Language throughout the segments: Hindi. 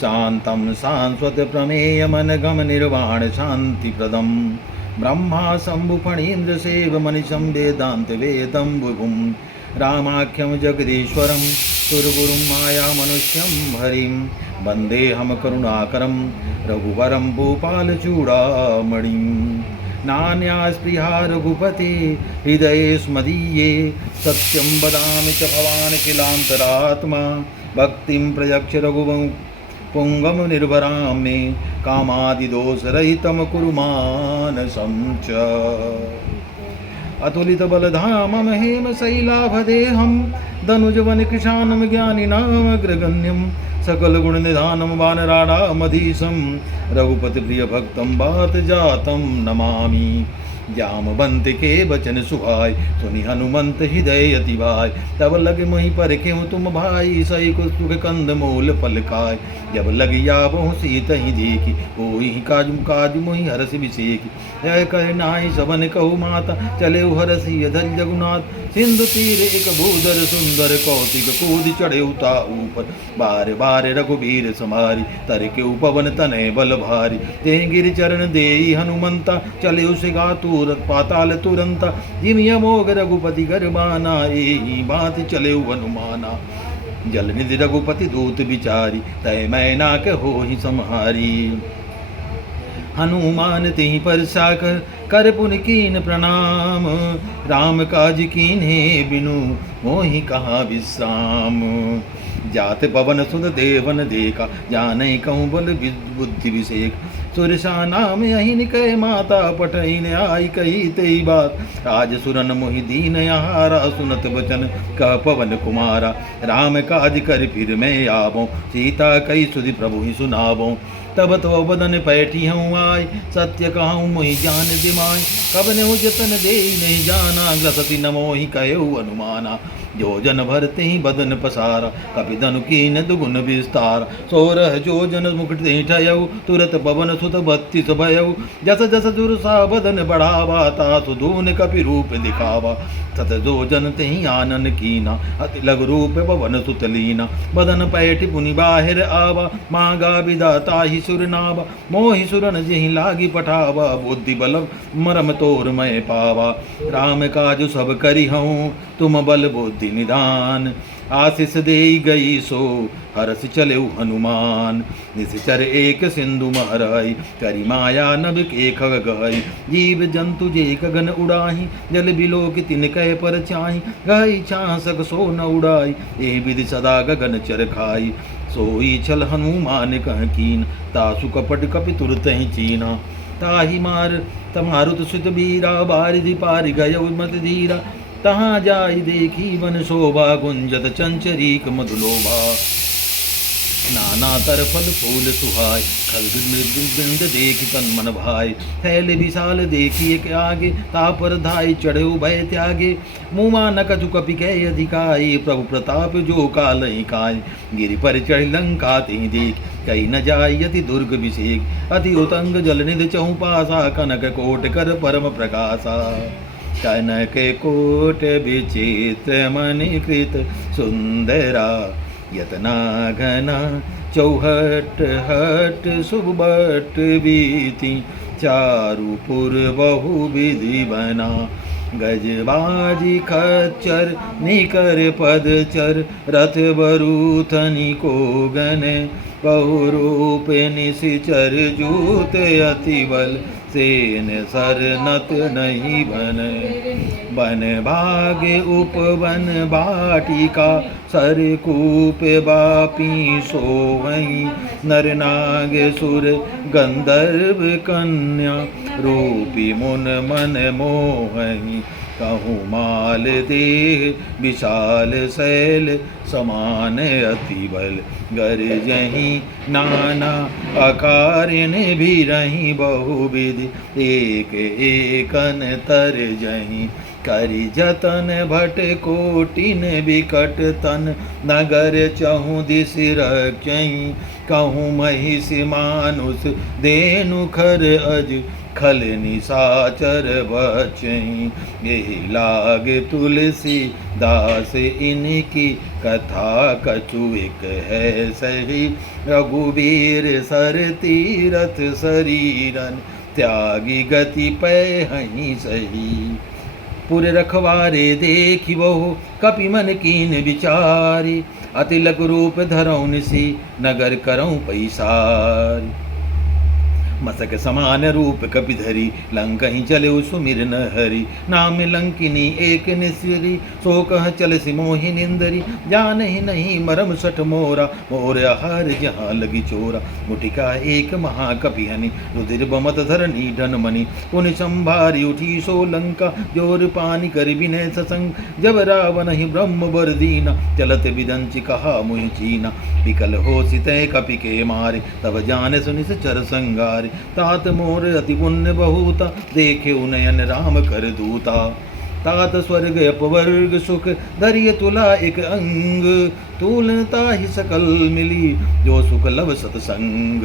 शान्तं शाश्वतप्रमेयमनघं निर्वाणशान्तिप्रदं ब्रह्मा शम्भुफणीन्द्रसेवमनिशं वेदान्तवेदं विभुं रामाख्यं जगदीश्वरं सुरगुरुं मायामनुष्यं हरिं वन्देऽहं करुणाकरं रघुवरं भूपालचूडामणिं नान्यास्पृहा रघुपते हृदये स्मदीये सत्यं वदामि च भवान् किलान्तरात्मा भक्तिं प्रयक्ष पुंगम निर्भरां मे कामादिदोषरहितं कुरु मानसं च अतुलितबलधामं हेमशैलाभदेहं दनुजवनकृशानं ज्ञानिनामग्रगण्यं सकलगुणनिधानं वानराणामधीशं रघुपतिप्रियभक्तं वातजातं नमामि जामवंत के बचन सुहाय सुनि हनुमंत हृदय अति भाई तब लग मोहि परखें तुम भाई सही को सुख कंद मूल फल खाय जब लग याबहु सीत ही देखी कोई काज मोहि हरस विषेकी यह कह नाहि सबन कहु माता चले हरसी अधल जगुनाथ सिंधु तीर एक भूधर सुंदर कौतिक कूद चढ़े उता ऊपर बार बार रघुबीर समारी तर के उपवन तनय बल भारी ते गिर चरण देई हनुमंता चले उसे गा तुरत पाताल तुरंता जिमिय मोग रघुपति गरबाना एही बात चले हनुमाना जल निधि रघुपति दूत बिचारी तय मैना के हो ही सम्हारी हनुमान तिहि पर साकर कर पुन कीन प्रणाम राम काज कीन्हे बिनु मोहि कहाँ विश्राम जात पवन सुत देवन देखा जाने कहूँ बल बुद्धि विषेक सुरसा नाम अहिन कह माता पठन आई कही तेई बात राज सुरन मोहि दीन हारा सुनत बचन कह पवन कुमारा राम काज कर फिर मैं आवो सीता कही सुधि प्रभु ही सुनावो तब तो बदन पैठी हूँ आय सत्य कहूँ मोहि जान दिमाय कब ने जतन दे नहीं जाना ग्रसति न मोहि कहो अनुमाना जो जन भरते ही बदन पसारा कपि धनु कीन दुगुन विस्तार सोरह जो जन मुकुट ठयऊ तुरत पवन सुत बत्तीस भयऊ जस जस दुर्सा बदन बढ़ावा तासु धून कपि रूप दिखावा सत जो जन तेहि आनन कीना अति लघु रूप पवन सुत लीना बदन पैठ पुनि बाहिर आवा मांगा विदाता ही सुरनावा मोहि सुरन जहि लागी पठावा बुद्धि बल मरम तोर मैं पावा राम काजु सब करी हूँ तुम बल बुद्धि निधान आशीष दे गई सो हरस चले हनुमान निश्चर एक सिंधु महराई करी माया नभ के खग गई जीव जंतु जे गगन उड़ाही जल बिलो कि तिन कह पर चाही गई चासक सो न उड़ाई ए विधि सदा गगन चर खाई सोई छल हनुमान कह कीन तासु कपट कपि तुरत ही चीना ताहि मार तमारुत सुत बीरा बारिधि पारि गय मत धीरा तहाँ जाई देखी वन शोभा गुंजत चंचरीक मधुलोभा नाना तर फल फूल सुहाय खल बिंद देखी तन मन भाई थैल विशाल देखी एक आगे तापर धाई चढ़े भय त्यागे मुमा न कछु कपि कह अधिकाई प्रभु प्रताप जो काल काय गिरि पर चढ़ लंका ती देख कही न जाय अति दुर्ग विषेक अति उतंग जल निध चहु पासा कनक कोट कर परम प्रकाशा कनक कोट विचित्र मणिकृत सुंदरा यतना घना चौहट हट सुबट बीती चारुपुर बहु विधि बना गजबाजी खच्चर निकर पदचर रथ बरूथनि को गने बहुरूप निशिचर जूत अति बल सेन सर नत नहीं बन भागे उपवन बाटिका सर कूप बापी सोवहीं नर नाग सुर गंधर्व कन्या रूपी मुन मन मोहहीं कहूँ माल देह विशाल शैल समान अति बल गरजहीं नाना अकार्यन भी रही बहुविधि एक एकन तर जहीं करि जतन भट कोटिन विकट तन नगर चहु दिस रखहीं कहूँ महिषी मानुष देनु खर अज खल निशाचर बचहीं यही लागे तुलसी दास इनकी कथा कछु एक है सही। रघुवीर सर तीरथ शरीरन त्यागी गति पै हहीं सही। पुर रखवारे देखी बहु कपि मन कीन विचारी। अति लघु रूप धरऊँ निसी नगर करऊँ पैसारी। मसक समान रूप कपि धरी लंकहि चले सुमिर न हरि। नाम लंकिनी एक निस्री सो कह चल सिमोहि निंदरी। जान ही नहीं मरम सठ मोरा मोर आहार जहाँ लगी चोरा। मुटिका एक महाकपि हनि रुधिर बमत धरनी धन मणि। पुनि संभारी उठी सो लंका जोर पानी कर विनय ससंग। जब रावण ही ब्रह्म बर दीना चलत विदंचि कहा मुहि चीना। विकल हो सितय कपि के मारे तब जान सुनि चर संगारे। तात मोर अति पुण्य बहुता देखे उनयन राम कर दूता। तात स्वर्ग अपवर्ग सुख धरिय तुला एक अंग। तुलता ही सकल मिली जो सुख लव सतसंग।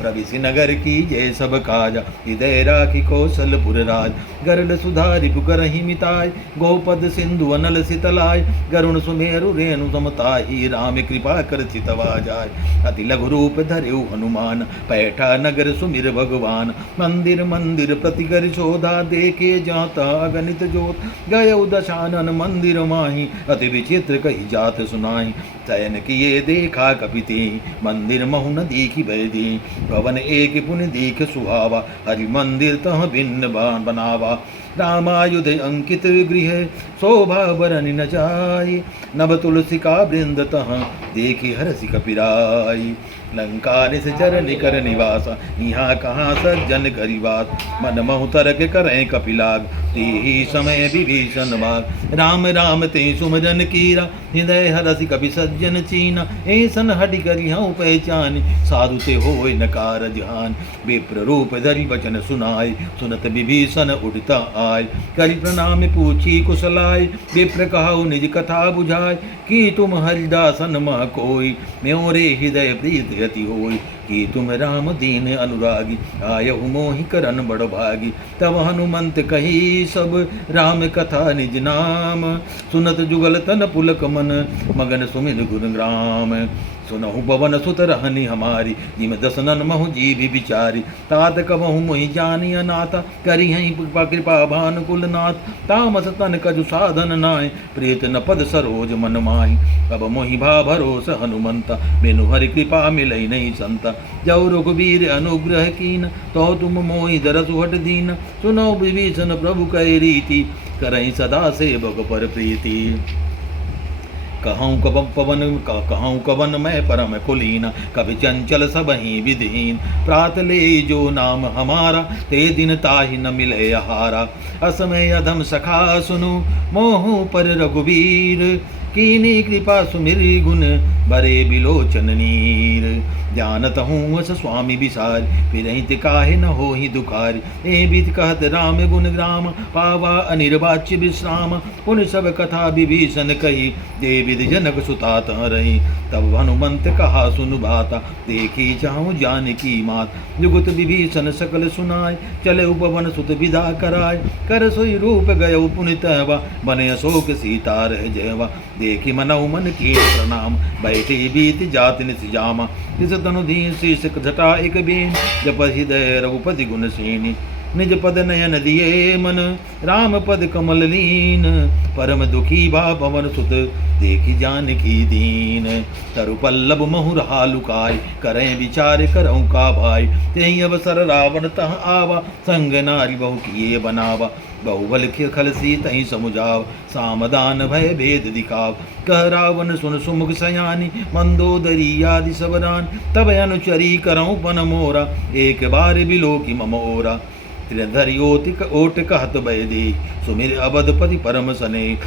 प्रविशि नगर की जय सब काजा हृदय राखी कौशलपुर राज। गरुड़ सुधारि पुकरहि मिताय गोपद सिंधु अनल सितलाय। गरुण सुमेरु रेणु समताहि राम कृपा कर चितवा जाय। अति लघु रूप धरेउ हनुमान पैठा नगर सुमिर भगवान। मंदिर मंदिर प्रति कर शोधा देखे जाता अगणित जोत। गय दशानन मंदिर माही अति विचित्र कही जात सुनाई। चयन किए देखा कपिते मंदिर महु न देखी बैदी। भवन एक पुण्य देख सुहावा हरि मंदिर तह भिन्न बनावा। रामायुध अंकित गृह शोभा बरनि न जाय। नभ तुलसी का वृंद तह देखी हरसि कपिराई। लंका निस चर निकर निवास यहाँ कहाँ सज्जन करिवास। मन महु तरक करें कपिलाग तेहि समय विभीषण माग। राम राम ते सुमरन कीरा हृदय हरसि कपि सज्जन चीना। ऐसन हटि करि हऊँ पहचान साधु ते होय न कारज हान। विप्र रूप धरि वचन सुनाय सुनत विभीषण उठता आय। करि प्रणाम पूछी कुशलाय विप्र कहु निज कथा बुझाय। कि तुम हरिदासन मह कोई म्योरे हृदय प्रीत यति होय। कि तुम राम दीन अनुरागी आयहु मोहि करन बड़ भागी। तब हनुमंत कही सब राम कथा निज नाम। सुनत जुगल तन पुलक मन मगन सुमिर गुण ग्राम। सुनहु पवन सुत रहनी हमारी जिम दसनन महु जीवि विचारी। तात कबहु मोहि जानिय नाथा करी हहीं कृपा भानुकुल नाथ। तामस तन कजु साधन नाय प्रीत न पद सरोज मन माहि। अब मोहि भा भरोस हनुमंता बिनु हरि कृपा मिलई नहीं संता। जौ रघुवीर अनुग्रह कीन तो तुम मोहि दरसु हट दीन। सुनो विभीषण प्रभु कै रीति करहि सदा सेवक पर प्रीति। कहूँ कवन मैं परम कुलीन कभी चंचल सबहि विधिहीन। प्रात ले जो नाम हमारा ते दिन ताहि न मिले आहारा। असमय अधम सखा सुनु मोहु पर रघुवीर। कीनी कृपा सुमिर गुण बरे बिलोचन नीर। जानत हूँ अस स्वामी विसार फिरहित काहे न हो ही दुखार। ए बीत कहत राम गुण ग्राम पावा अनिर्वाच्य विश्राम। पुन सब कथा विभीषण कही दे विद जनक सुतात रही। तब हनुमंत कहा सुनु भाता देखी चाहूँ जानकी मात। जुगुत विभीषण सकल सुनाय चले उपवन सुत विदा कराय। कर सोई रूप गय पुनितवा बने अशोक सीता रह जयवा। देखी मनऊ मन की प्रणाम बैठे बीत जाति निस जामा। तिस तनु दीन शीर्ष जटा एक बेन जप हृदय रघुपति गुण सेनी। निज पद नयन दिए मन राम पद कमल लीन। परम दुखी भा पवन सुत देखी जानकी दीन। तरु पल्लव महु रहा लुकाय करें विचार करऊँ का भाई। तेहि अवसर रावण तह आवा संग नारी बहु किए बनावा। बहुबल खलसी तही समुझाव सामदान भय भेद दिखाव। कह रावण सुन सुमुख सयानी मंदोदरी आदि सबरान। तब अनुचरी करऊँ पन मोरा एक बार बिलो की मम ओरा। त्रिधरि ओट कहत बैदी सुमिर अवधपति परम सने।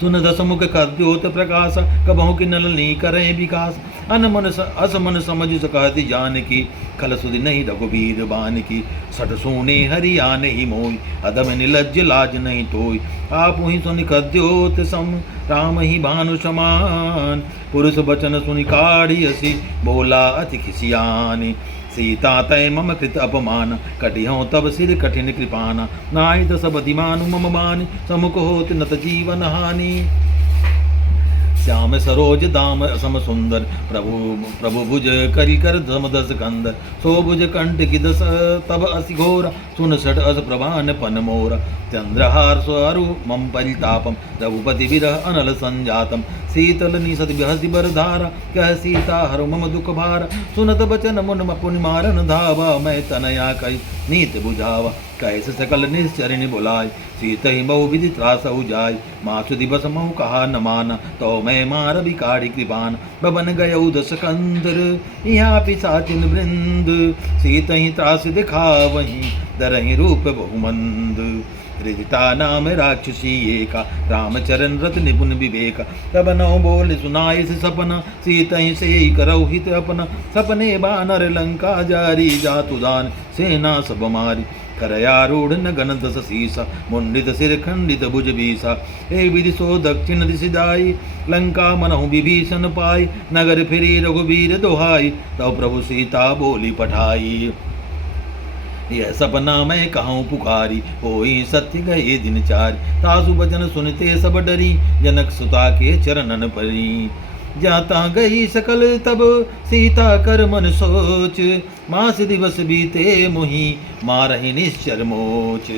सुन दसमुख कद्योत प्रकाश कबहु कि नलनी करें विकास। अनमन असमन समझ सकती जानकी खल सुधि नहीं रघुबीर बान की। सठ सोने हरि आने ही मोई अदम निलज्ज लाज नहीं तोय। आप ही सुनि कद्योत सम राम ही भानु समान। पुरुष बचन सुनि काढ़ी हसी बोला अति खिसियानी। सीता तय मम कृत अपमान, कटिहौं तब सिर कठिन कृपाना। नाहित सब अधिमानु मम मानि, समुख होत नत जीवन हानि। श्याम सरोज दाम सम सुंदर, प्रभु प्रभु भुज करी कर धम दस कंदर। सो भुज कंठ की दस तब असि घोरा, सुन सट अस प्रभान पन मोरा। चंद्रहार स्वरु मम परितापम, रघुपति विरह अनल संजातम। शीतल निसत बिहसि बर धारा, कह सीता हरु मम दुख भारा। सुनत बचन मुन मुनि मारन धावा, मैं तनया कहि नीत बुझावा। कैसे सकल निश्चरिणी बुलाय, सीत ही बहु विधि त्रासहु जाय। मासु दिवस महु कहा न माना, तो मैं मार बिकाढ़ी कृपान। बबन गयउ दस कंदर, यहाँ पिशाचिन वृंद। सीत ही त्रास दिखावहीं, दरहि रूप बहुमंद। त्रिजटा नाम राक्षसी एका, रामचरण रत निपुण विवेका। तब नौ बोल सुनाय से सपना, सीत ही से करौ हित अपना। सपने बानर लंका जारी, जातु दान सेना सब मारी। करयारूढ़ नगन दस सीसा, मुंडित सिर खंडित भुज बीसा। ए विधि सो दक्षिण दिशि दाई, लंका मनहु विभीषण पाई। नगर फिरी रघुबीर दोहाई, तब प्रभु सीता बोली पठाई। यह सपना मैं कहूँ पुकारी, होई सत्य गए दिन चारि। तासु बचन सुनते सब डरी, जनक सुता के चरणन परी। जाता गई सकल तब सीता कर मन सोच, मास दिवस बीते मुहि मारहि निश्चर मोच।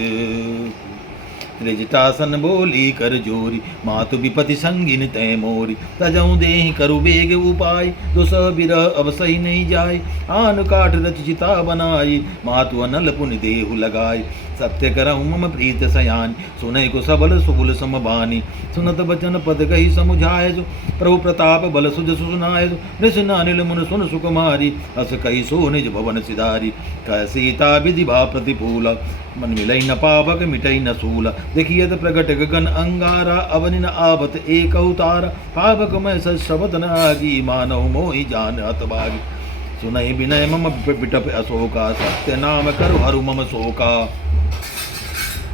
त्रिजटासन बोली कर जोरी, मातु विपति संगिन तय मोरी। तजऊ देहि करु बेग उपाय, दुसह बिरह अब सही नहीं जाय। आन काठ रच चिता बनाई, मातु अनल पुनि देहु लगाई। सत्य करहु मम प्रीत सयान, सुनय को सबल सुबुल समबानी। सुनत बचन पद कही समुझाय जो, प्रभु प्रताप बल सुज सुनाय जो। नृसिंह अनिल मुन सुन सुकुमारी, अस कही सो निज भवन सिधारी। कह सीता विधि भा प्रतिकूला, मन मिलई न पावक मिटई न सूला। देखियत प्रगट गगन अंगारा, अवनि न आवत एक अवतारा। पावक मैं सशबत न आगी, मानव मोहि जान हतभागी। सुनहि विनय मम बिटप अशोका, सत्य नाम करु हरु मम शोका।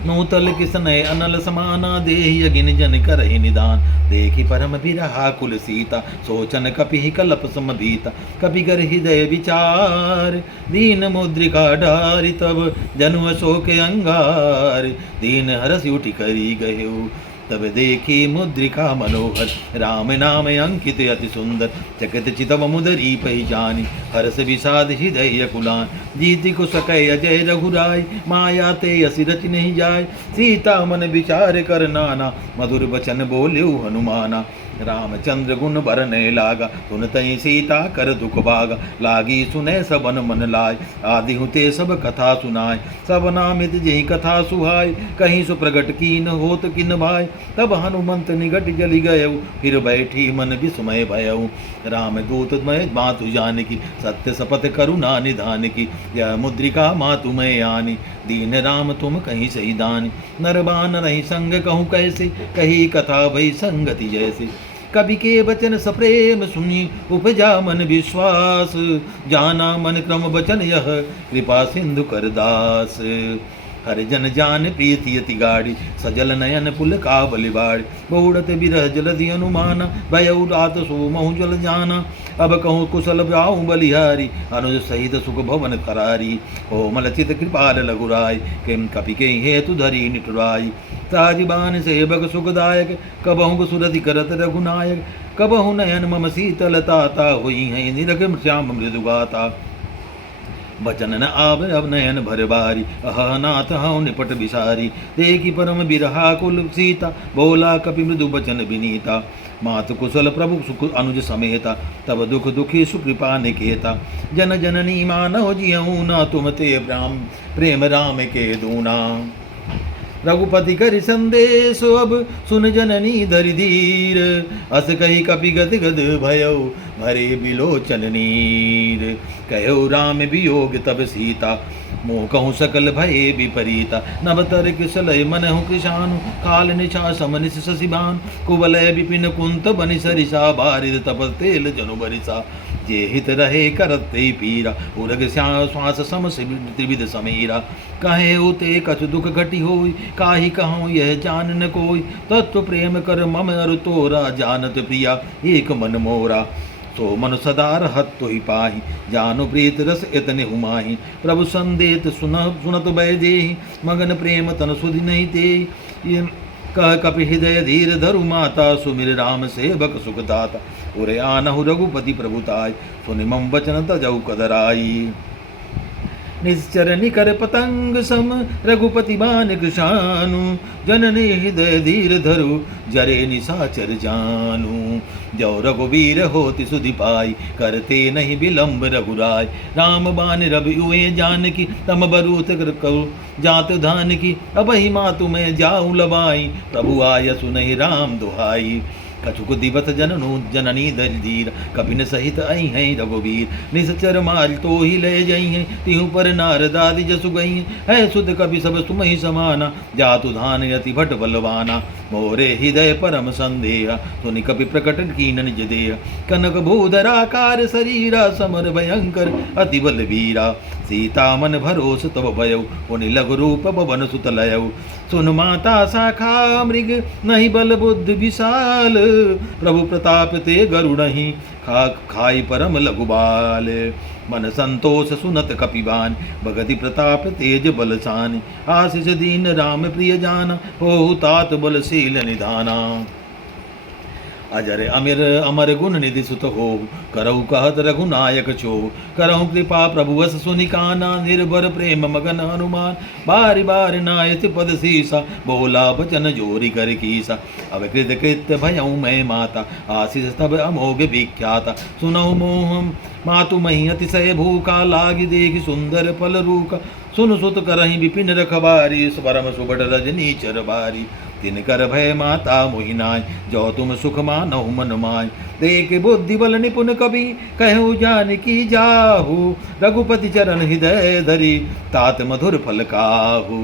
नूतल किसनय अनल समाना, देहि अगिन जन करहि निदान। देखि परम बिरहा कुल सीता, सोचन कपि कलप सम भीता। कपि कर हृदय विचार, दीन मुद्रिका डारि। तब जनु अशोक अंगार, दीन हरसि उठि करी गहेउ। तब देखी मुद्रिका मनोहर, राम नाम अंकित अति सुंदर। चकित चितव मुदरी पहचानी, हर्ष विषाद हृदय कुलान। जीति को सकै अजय रघुराय, माया ते असि रचि नहीं जाय। सीता मन विचार कर नाना, मधुर बचन बोल्यु हनुमाना। रामचंद्र गुण बरने लागा, सुनतहि सीता कर दुख भागा। लागी सुने सबन मन लाय, आदि हुते सब कथा सुनाय। सब नामित जेहि कथा सुहाय, कहीं सु प्रगट कीन होत किन भाय। तब हनुमंत निगट जलि गयउ, फिर बैठी मन विस्मय भयउ। राम दूत मैं मातु जानकी, सत्य सपथ करुणा निधान की। यह मुद्रिका मातु मैं आनी, दीन राम तुम कहीं सही दानी। नरबान रही संग कहूँ कैसे, कही कथा भई संगति जैसे। कवि के वचन सप्रेम सुनी, उपजा मन विश्वास। जाना मन क्रम वचन यह, कृपा सिंधु कर दास। हरिजन जान प्रीति अति गाड़ी, सजल नयन पुल का बलिबाड़ी। बहुड़त बिरह जलधि अनुमाना, भयउ रात सो महु जल जाना। अब कहूँ कुशल जाऊँ बलिहारी, अनुज सहित सुख भवन करारी। कोमल चित कृपाल लघुराय, किम कपि के हेतु धरी निटुराई। ताजिबान सेवक सुखदायक, कबहु सुरति करत रघुनायक। कबहु नयन मम शीतलता, हुई है निरख श्याम मृदुगाता। बचन न आव अब नयन भर बारी, अह नाथ हूँ निपट बिसारी। देखी परम बिरहा कुल सीता, बोला कपि मृदु बचन विनीता। मातु कुशल प्रभु सुख अनुज समेता, तब दुख दुखी सुकृपा निकेता। जन जननी मानव जियऊ ना, तुम ते प्रेम राम के दूना। रघुपति कर संदेश अब, सुन जननी धरि धीर। अस कही कपि गद गद भयउ, भरे बिलोचन नीर। कहो राम वियोग तब सीता, मोह कहूँ सकल भये विपरीता। नवतर किसलय मनहु कृशानु, काल निशा समनिस शशिबान। कुवलय विपिन कुंत बनि सरिसा, बारिद तपस तेल जनु बरिसा। जे हित रहे करत ते पीरा, उरग श्वास सम त्रिविध समीरा। कहे उते कछु दुख घटी होई, काहि कहूँ यह जान न कोई। तत्व प्रेम कर मम अरु तोरा, जानत प्रिया एक मन मोरा। सो मन सदा रहत तो ही पाही, जानु प्रीत रस इतने हुमाही। प्रभु संदेत सुनत बैदेही, मगन प्रेम तन सुधि नहीं ते। कह कपि हृदय धीर धरु माता, सुमिर राम सेवक सुखदाता। उरे आनहु रघुपति प्रभुताय, सुनि मम वचन तजौ कदराई। निश्चर निकर पतंग सम, रघुपति बान कृशानु। जननी हृदय धीर धरु, जरे निशाचर जानु। जो रघुवीर होति सुधि पाई, करते नहीं विलंब रघुराय। राम बान रवि हुए जानकी, तम बरूथ करऊ जात धान की। अबहि मातु मैं जाऊँ लबाई, प्रभु आय सुनहि राम दुहाई। कछुक दिवस जननु जननी दलधीर, कपिन सहित आई हैं रघुवीर। निश्चर माल तो ही ले जई हैं, तिहु पर नारदादि जसु गई है। सुत कपि सब सुमहि समाना, जातु धान यति भट बलवाना। मोरे हृदय परम संदेह, सुनि कपि प्रकट कीन निज देह। कनक भूधराकार शरीरा, समर भयंकर अति बलवीरा। सीता मन भरोस तब भयउ, पुनि लघु रूप पवन सुत लयउ। सुन माता शाखा मृग, नहीं बल बुद्ध विशाल। प्रभु प्रताप ते गरुड़हि, खाई परम लघुबाल। मन संतोष सुनत कपिबान, भगति प्रताप तेज बलशान। आशीष दीन राम प्रिय जाना, होहु तात बलशील निधाना। अजर अमिर अमर गुण निधि सुत हो, करहु कहत रघुनायक चो। करहु कृपा प्रभु वस सुनि काना, निर्भर प्रेम मगन हनुमान। बारि बारि नायति पद सीसा, बोला बचन जोरी कर कीसा। अब कृत कृत्य भयउ मैं माता, आशीष तब अमोघ विख्याता। सुनहु मोहम मातु मही अतिशय भूखा, लागी देखि सुंदर फल रूका। सुन सुत करहि विपिन रखबारी, परम सुबट रजनी चरबारी। तिनकर भय माता मोहिनाय, जो तुम सुख मानहु मन माय। देख बुद्धि बल निपुण कवि, कहु जानकी जाहु। रघुपति चरण हृदय धरि, तात मधुर फल काहू।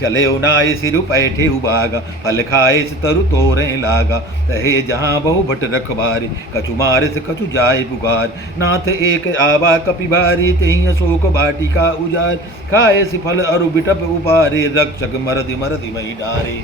चले उनाय सिरु पैठे उबागा, फल खाए तरु तोरे लागा। तहे जहाँ बहु भट रखबारी, कछु मारिस कछु जाय पुकार। नाथ एक आवा कपि बारी, तेहि अशोक वाटिका उजार। खाए सि फल अरु बिटप उपारे, रक्षक मरदि मरदि मही डारे।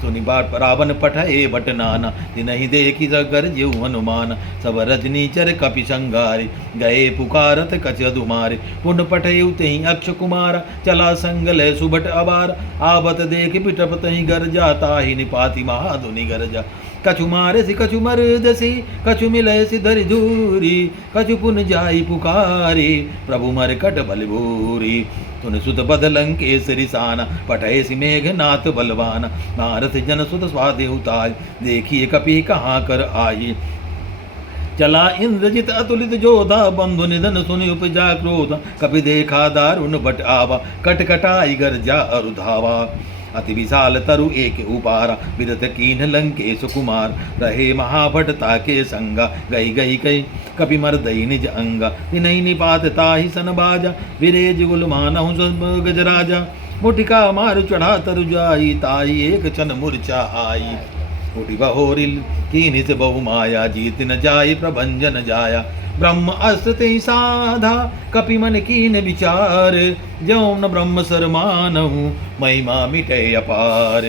सुनि बाट रावण पठए भट नाना, तिनहि देखि गर्जेउ हनुमान। सब रजनी चर कपि संगारे, गए पुकारत कछ अधुमारे। पुन पठयउ तेहि अक्ष कुमारा, चला संग लय सुभट अबार। आवत देख बिटप तहि गरजा, ताहि निपाति महाधुनि गरजा। कछु मारे सि कछु मरदसी, कछु मिलय सि धरि धूरी। कछु पुन जाई पुकारी, प्रभु मरकट बल भूरी। तुन सुत बद लंकेसरि साना, पठय सि मेघनाथ बलवाना। नारद जन सुत स्वादेहुताय, देखिए कपि कहाँ कर आई। चला इंद्रजित अतुलित जोधा, बंधु निधन सुनि उपजा क्रोध। कपि देखा दारुण बट आवा, कटकटाई गरजा अरु धावा। अति विशाल तरु एक उपारा, विरत कीन लंकेश कुमार। रहे महाभट ताके संगा, गई गई कई कपि मर्दई निज अंगा। तिनहि निपात ताहि सन बाजा, विरेज गुल मानहु गजराजा। मुठिका मारु चढ़ा तरु जाई, ताहि एक क्षण मूर्छा आई। उठि बहोरिल कीनि से बहु माया, जीत न जाय प्रभंजन जाया। ब्रह्म अस्त्र ते साधा, कपि मन कीन विचार। ज्यों न ब्रह्म सर मानहु, महिमा मिटे अपार।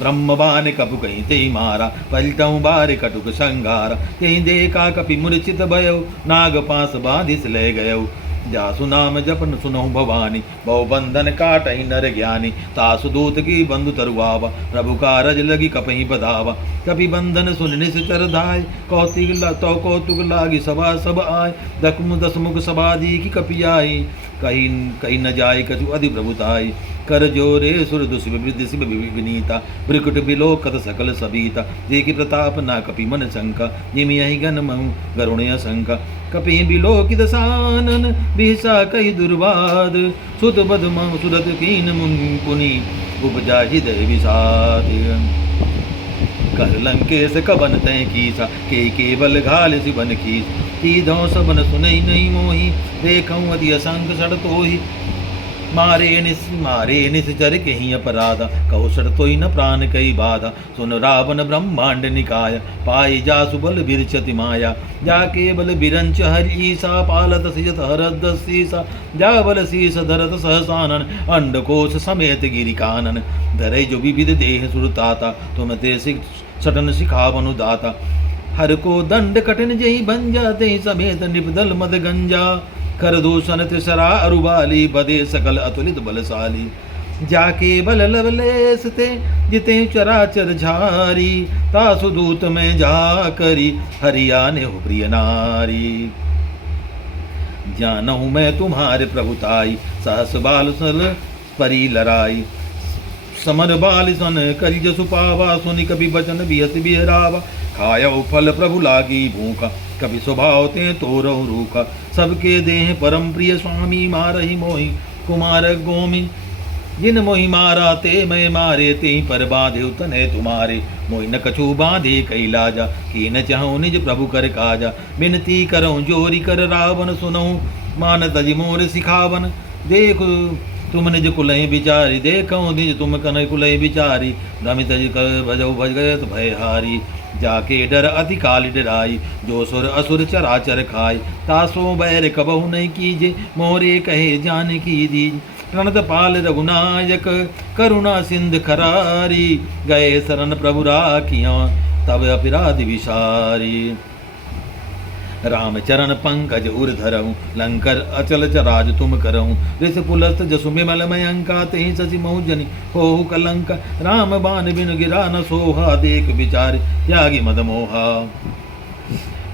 ब्रह्म बान कपु कहीं ते मारा, पलटऊ बार कटुक संगारा। तेहि देखा कपि मूर्छित भयउ, नाग पास बाधिस ले गयउ। जासु नाम जपन सुनहु भवानी, बहु बंधन काटहि नर ज्ञानी। तासु दूत की बंधु तरुआवा, प्रभु कारज लगी कपहि बधावा। कपि बंधन सुन निश्चर धाय, कौतुक लागी सभा सब आय। दसमुख सभादी की कपि आई, कहीं न जाय कछु अधि प्रभुताई। कर जोरे सुर दुषिब वृद्धि शिव विनीता, ब्रिकुट बिलोकत सकल सबीता। देखि प्रताप ना कपि मन शंका, जिमि यहि गण महु गरुण शंका। कपि बिलोकित सानन, बिहसा कहि दुर्वाद। सुत बद महु सुरत कीन मुनि, उपजा हृदय विषाद। कर लंकेश कवन तय कीसा, के केवल घाल सिवन कीस। तीधौ सबन सुनई नहीं मोही, देखऊँ अति असंग सड़तोहि। मारे निश्चर के ही अपराधा, कहो सड़तोहि न प्राण कई बाधा। सुन रावण ब्रह्मांड निकाया, पाई जासु बल बिरचति माया। जाके बल बिरंच हरि ईसा, पालत सिजत हरद सीसा। जा बल शीस धरत सहसानन, अंडकोश समेत गिरि कानन। धरे जो विविध देह सुरताता, तुम ते सटन सिखावनु दाता। हर को दंड कठिन जही बन जाते समेत निपदल मद गंजा कर दूषण त्रिसरा अरुबाली बदे सकल अतुलित बलशाली जाके बल लवलेस ते जिते चराचर झारी तासु दूत में जा करी हरियाने हो प्रिय नारी जानहूँ मैं तुम्हारे प्रभुताई सहस बाल सल परी लराई समर बाल सन करी जसु पावा सुनि कभी बचन बिहत बिहरावा खायो फल प्रभु लागी भूखा कभी स्वभाव ते तोरौ रूखा सबके देह परम प्रिय स्वामी मारहि मोहि कुमार गोमी जिन मोहि मारा ते मैं मारे ते पर बाधे तने तुम्हारे मोहि न कछु बांधे कई लाजा की न चाहूँ निज प्रभु कर काजा बिनती करऊँ जोरी कर रावण सुनऊँ मान तज मोर सिखावन देख तुम निज कुलहि बिचारी देखऊँ निज तुम कन कुलहि बिचारी धमि तज कर भजऊ भज गए तो भय हारी जाके डर अति काल डराई जो सुर असुर चराचर खाय तासो बैर कबहु नहीं कीजे मोरे कहे जान की दी प्रणत पाल रघुनायक करुणा सिंध खरारी गए शरण प्रभु राखिया तब अपराध विसारी राम चरण पंकज उर धरऊँ लंकर अचल चराज तुम करऊँ ऋष पुलस्त जसु विमल मयंका तेहि शशि मौजनि होहु कलंक राम बाण बिन गिरा न सोहा देख विचार त्यागी मद मोहा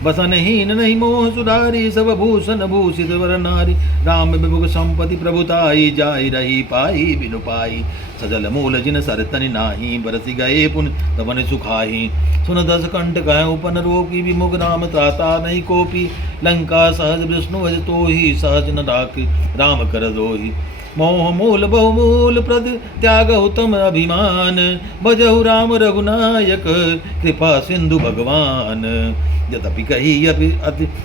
बसनहीन नहीं मोह सुधारी सब भूषण भूषित वर नारी राम विभुग संपति प्रभुताई जाई रही पाई बिनु पाई सजल मूल जिन सरतनि नाही बरसी गए पुन तवन सुखाही सुन दस कंठ कह उपन रोकी विमुख राम त्राता नहीं कोपी लंका सहज विष्णु भज तो ही सहज न डाक राम कर दोही मोह मूल बहुमूल प्रद त्यागहु तम अभिमान भजहु राम रघुनायक कृपा सिंधु भगवान यद्यपि कही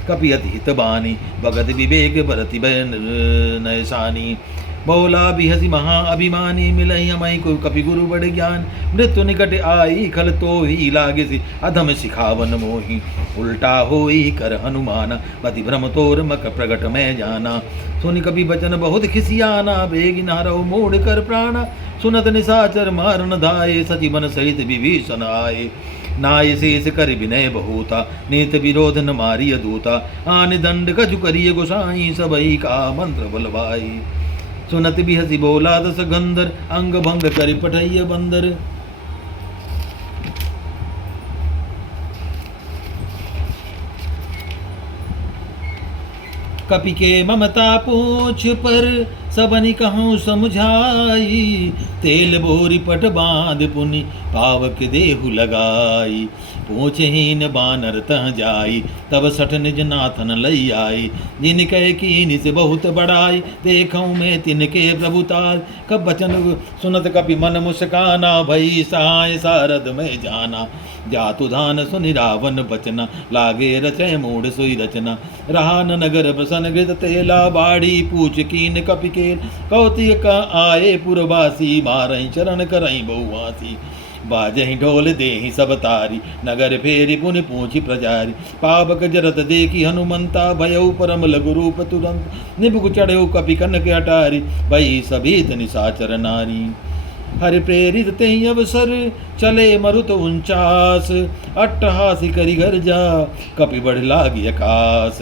कपि अति हित बानी भगत विवेक बरति नयसानी बहुला बिहसी महा अभिमानी मिलई मई को कपि गुरु बड़ ज्ञान मृत्यु निकट आई खल तो ही लागे अधम सिखावन मोही उल्टा होई कर हनुमाना पति भ्रम तोर मक प्रगट में जाना सुनि कपि बचन बहुत खिसियाना बेगी नारो मोड़ कर प्राणा सुनत निशाचर मारन धाये सचिवन सहित विभीषण आए नाय शेष कर विनय बहुता नीत विरोध न मारिय दूता आन दंड कछु करिय गोसाई सबई का मंत्र बलवाई सुनत भी हसी बोला दस गंधर अंग भंग कर पठैय बंदर कपि के ममता पूछ पर सबनि कहूँ समझाई तेल बोरी पट बांध पुनि पावक देहु लगाई पूछहीन बानर तह जाई तब सठ निज नाथन लई आई जिन कह कीन से बहुत बड़ाई देखूँ मैं तिनके प्रभुतार कब बचन सुनत कपि मन मुस्काना भई सहाय सारद में जाना जातु धान सुनि रावण बचना लागे रचय मूढ़ सोई रचना रहा न नगर प्रसन्न घृत तेला बाड़ी पूछ कीन कपि के कौतिक का आए पुरवासी मारई चरण करई बहुवासी बाजहि ढोल देहि सब तारी नगर फेरी पुनि पूछी प्रजारी पावक जरत देखी हनुमंता भयउ परम लघु रूप तुरंत निबुक चढ़ऊ कपि कनक अटारी भई सभीत निशाचर नारी हरि प्रेरित तेहि अवसर चले मरुत 49 अट्टहासी करि घर जा कपि बढ़ लागी आकाश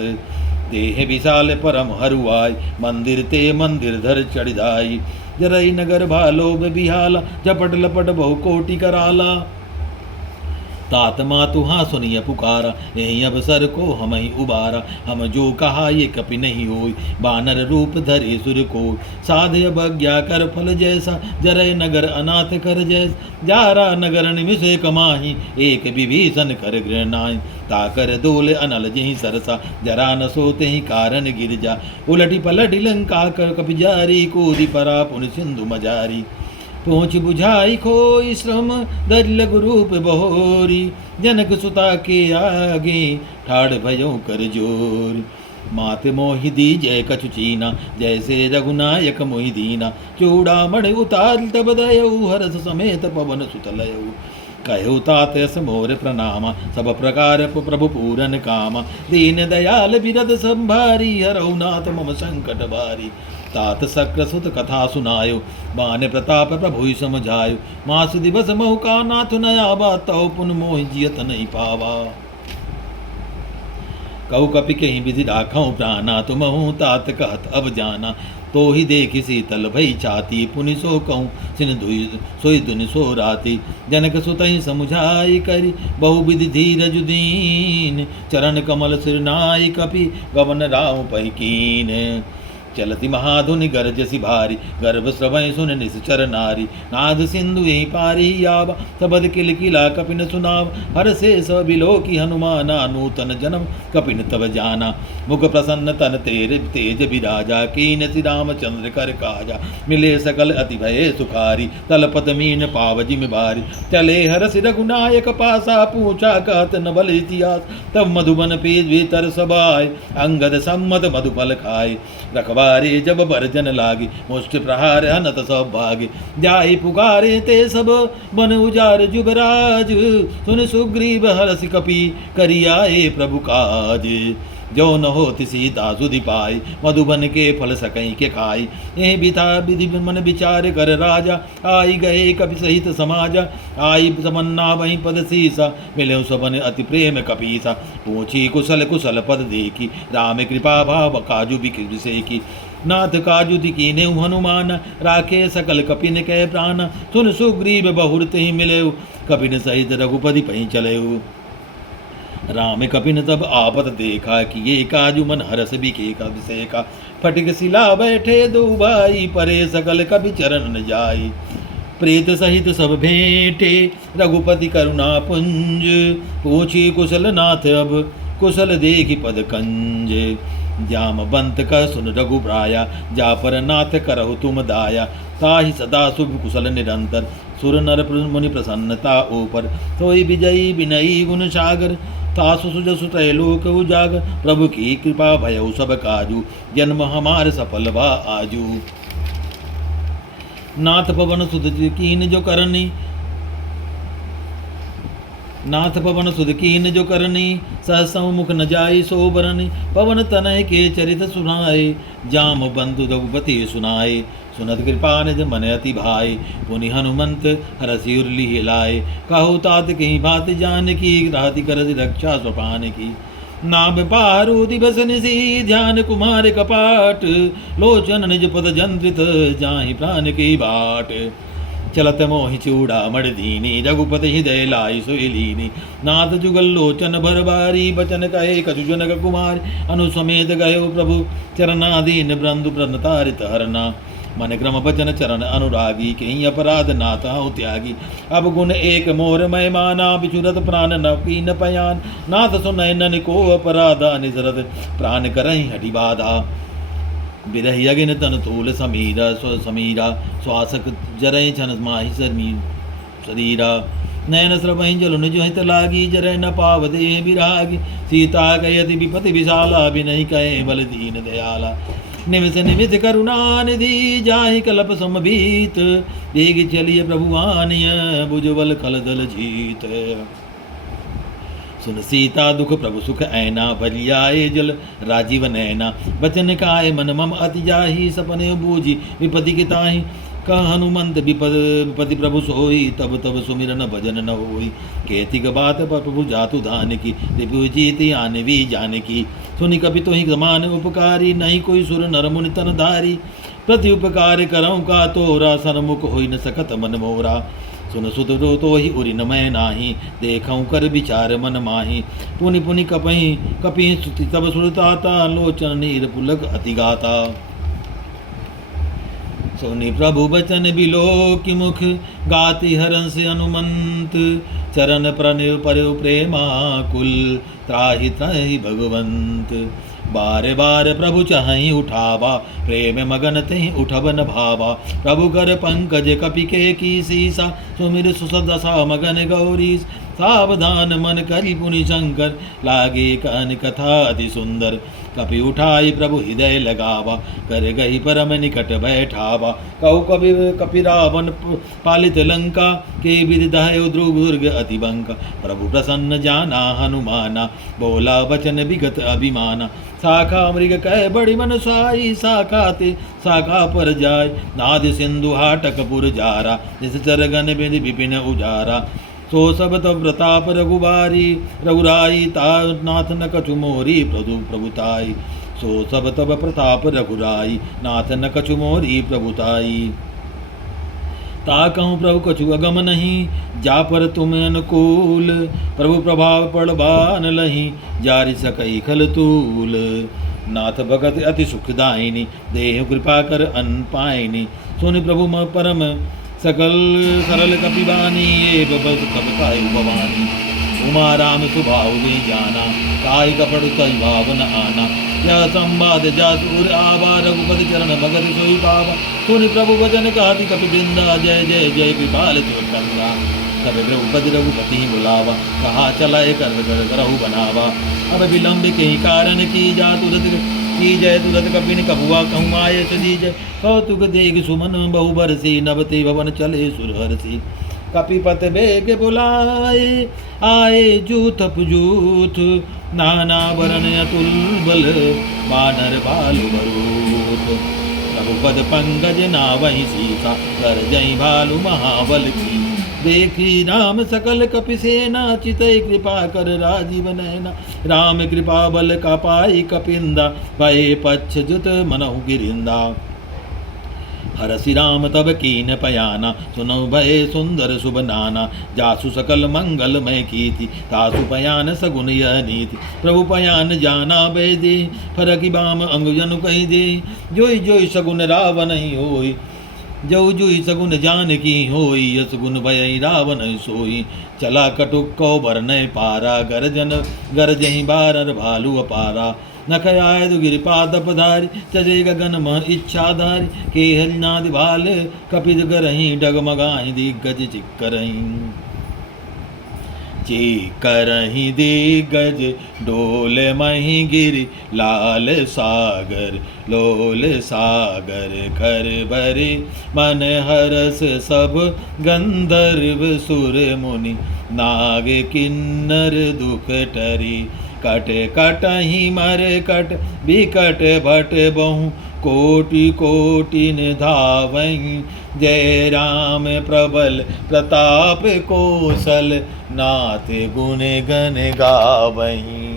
देह विशाल परम हरुआई मंदिर ते मंदिर धर चढ़ाई जरई नगर भालो बिहाला झपट लपट बहु कोटि कराला तात मातुहा सुनिय पुकारा यही अवसर को हम ही उबारा हम जो कहा ये कपि नहीं होई बानर रूप धरे सुर को साधे अवज्ञा कर फल जैसा जरय नगर अनाथ कर जैस जारा नगर निमिषे कमाही एक विभीषण कर गृहनाई ताकर दोल अनल जही सरसा जरा न सोते ही कारण गिर जा उलटी पलटी लंका कर कपि जारी कोदि परा पुन सिंधु मजारी पहुँच बुझाई खोई श्रम दल गुरूप बहोरी जनक सुता के आगे ठाड़ भयो कर जोर मात मोहि दी जय कछु चीना जैसे रघुनायक मोहि दीना चूड़ामणि उतार तब दयऊ हरस समेत पवन सुतलयऊ कहु तात यस मोर प्रणामा सब प्रकार प्रभु पूरन कामा दीन दयाल बिरद संभारी हरऊ नाथ मम संकट बारी तात सक्र सुत कथा सुनायो बान प्रताप प्रभु समझायो मास दिवस महु का नाथ नया बात पुन मोहि जियत नहीं पावा। कहु कपि कहीं विधि राखऊँ प्राणा, तुमहु तात कहत अब जाना। तो ही देखि शीतल भई छाती, पुनि सो कहूँ सिन धुई सोई धुनि सो राती। जनक सुतहि समुझाई करी, बहुविधि धीरज दीन। चरण कमल सिर नाई कपि, गवन राम पहि कीन। चलती महाधुनि गरजसि भारी, गर्भ श्रवै सुन निश्चर नारी। नाद सिंधु यही पारी आवा, सबद किल किला कपिन सुनाव। हर से सब बिलोकी हनुमाना, नूतन जन्म कपिन तब जाना। मुख प्रसन्न तन तेरे तेज विराजा, कीन श्री रामचंद्र कर काजा। मिले सकल अति भये सुखारी, तलपत मीन पाव जिम भारी। चले हर सिर रघुनायक पासा, पूछा कहत न बल इतिहास। तब मधुबन पेज भीतर सबाय, अंगद सम्मत मधुफल खाए। रखवारे जब बरजन लागे, मुष्ट प्रहार हनत सब भागे। जाहि पुकारे ते सब बन उजार जुबराज, सुन सुग्रीव हरस कपि करियाए प्रभु काज। जो न होति सीता सुधि पाई, मधुबन के फल सकई के खाई। यह बिता विधि मन विचार कर राजा, आई गए कपि सहित समाजा। आई समन्ना वहीं पद सीसा, मिले सबन अति प्रेम कपीसा। पूछी कुशल कुशल पद देखी, राम कृपा भाव काजु बिसेकी। नाथ काजु कीने हनुमान, राखे सकल कपिन कह प्राण। सुन सुग्रीव बहुरत ही मिले, कपिन सहित रघुपति पही चले। राम कपिन तब आपत देखा, कि ये काजु मन हरस बिके का विषेका। फटिक सिला बैठे दो भाई, परे सकल कपि चरण न जाई। प्रेत सहित सब भेंटे, रघुपति करुणा पुंज। पूछी कुशल नाथ अब, कुशल देखि पद कंज। जामवंत का सुन रघुप्राया, जा पर नाथ करहु तुम दाया। ताहि सदा शुभ कुशल निरंतर, सुर नर मुनि प्रसन्नता ऊपर। सोई विजयी विनयी गुण सागर, तासु सुजसु त्रैलोक उजागर। प्रभु की कृपा भयउ सब काजू, जन्म हमार सफल भा आजू। नाथ पवन सुत कीन जो करनी, नाथ पवन सुध कीन जो करनी। सहसौ मुख न जाई सो बरनी, पवन तनय के चरित सुनाए। जाम बंधु रघुपति सुनाए, सुनत कृपा निज मन अति भाई। पुनि हनुमंत हरसि उर्ली हिलाए, कहु तात कहीं बात जान की। राति करज रक्षा स्वपान की, नाम पारु दिवस निसी। ध्यान कुमार कपाट, लोचन निज पद जंत्रित। जाहि प्राण की बाट, चलत मोहि चूड़ामणि दीनी। रघुपति हृदय लाई सोई लीनी। नाथ जुगल लोचन भर बारी, बचन कहे कछु जनक कुमार। अनुसमेत गयो प्रभु चरणाधीन, बंधु प्रणतारित हरना। मन क्रम बचन चरण अनुरागी, कहीं अपराध नाथ हूँ त्यागी। अब गुण एक मोर मैं माना, बिछुरत प्राण न कीन पयान। नाथ सुनय नन को अपराधा, निजरत प्राण करहि हटि बाधा। बिरहि अगिन तन तूल समीरा, समीरा श्वासक जरय छन माहि शरीरा। नयन स्रवहि जल निज हित लागी, जरय न पाव दे विरागी। सीता कहति विपति विशाला, बिनहि कहे बल दीन दयाला। निमिष निमिष करुणा निधि, जाहि कलप समभीत। देग चलिए प्रभुवानिय, भुजबल खलदल जीत। सुन सीता दुख प्रभु सुख ऐना, बलियाए जल राजीव नैना। बचन काय मन मम अति जाहि, सपने बूझी विपति के ताहि। कह हनुमंत विपति प्रभु सोई, तब तब सुमिरन भजन न होई। कहतिक बात पर प्रभु जातु धान की, रिपु जीति आनवी जान की। सुनि कपि तोहि समान उपकारी, नहीं कोई सुर नर मुनि तन धारी। प्रति उपकार करऊँ का तोरा, सन्मुख होई न सकत मन मोरा। सुन सुत तो ही उरि न मैं नाही, देखऊँ कर विचार मन माही। पुनि पुनि कपि स्तुति तब सुरताता, लोचन नीर पुलक अति गाता। सुनि प्रभु बचन बिलोकि मुख, गाति हरंस हनुमंत। चरण प्रणय परयो प्रेमाकुल, त्राहि त्राहि भगवंत। बार बार प्रभु चाहि उठावा, प्रेम मगन तेहि उठब न भावा। प्रभु कर पंकज कपि के की सीसा, सुमिर सुसदसा मगन गौरीस। सावधान मन करि पुनि शंकर, लागे कहन कथा अति सुंदर। कपि उठाई प्रभु हृदय लगावा, कर गही परम निकट बैठावा। कहु कपि रावण पालित लंका, के विदधाय ध्रुव दुर्ग अति बंका। प्रभु प्रसन्न जाना हनुमाना, बोला वचन विगत अभिमाना। शाखा मृग कह बड़ी मन साई, शाखा ते शाखा पर जाय। नाद सिंधु हाटक पुर जारा, जिस चरगन बिंद विपिन उजारा। सो सब तब प्रताप रघुबारी, रघुराई ता नाथ न कछु मोरी प्रभुताई। सो सब तब प्रताप रघुराई, नाथ न कछु मोरी प्रभुताई। ता कहूँ प्रभु कछु अगम नहीं, जा पर तुम अनुकूल। प्रभु प्रभाव पड़बान लही, जारि सकई खल तूल। नाथ भगत अति सुखदायिनी, देह कृपा कर अन पायनी। सुनि प्रभु म परम सकल सरल कपिबानी, ये बबस कब काय भवानी। उमा राम सुभाव दे जाना, काय कपड़ तय भावन आना। यह संवाद जासुर आवा, रघुपति चरण भगत सोई पावा। सुनि प्रभु वचन कहति कपि वृंदा, जय जय जय कृपाल चोटंगा। तब रघुपति रघुपति बुलावा, कहा चलाए कर करहु बनावा। अब विलंब के कारण की जा तुरत की जय, तुरत कपिन कबुआ कहूँ आये सदी जय। कौतुक देख सुमन बहु बरसी, नवते भवन चले सुरहरसी। कपिपत बेग बुलाए, आए जूथ जूथ। नाना वरण अतुल बल, बानर बालु बरूथ। रघुपद पंकज नावहि सीता, कर जई भालु महाबल की। देखी राम सकल कपिसेना, चितई कृपा कर राजीव नैना। राम कृपा बल का पाई कपिंदा, भय पक्ष जुत मनहु गिरिंदा। हरसि राम तब कीन पयाना, सुनौ भय सुंदर शुभ नाना। जासु सकल मंगलमय कीति, तासु पयान सगुन यह नीति। प्रभु पयान जाना बेदे, फरकि बाम अंग जनु कहि दे। जोई जोई सगुन रावण ही होई, जो जुई सगुन जान की होई। यस गुण भय रावण सोई, चला कटुक कौ बरनय पारा। गरजन गरजहि बारर भालु अपारा। नख आयद गिरिपाद पधारी, चजे गगन मह इच्छाधारी। के हरिनाद भाल कपित गरही, डगमगाहि दिग्गज चिक्करही। चिक्करहि दिग्गज डोल महि गिरि, लाल सागर लोल सागर। खर भरे मन हरस सब, गंधर्व सुर मुनि। नाग किन्नर दुख टरी, कट कटहि मर कट बिकट भट बहु। कोटि कोटिन धावहि, जय राम प्रबल प्रताप कौशल। नाथ गुण गण गावहि,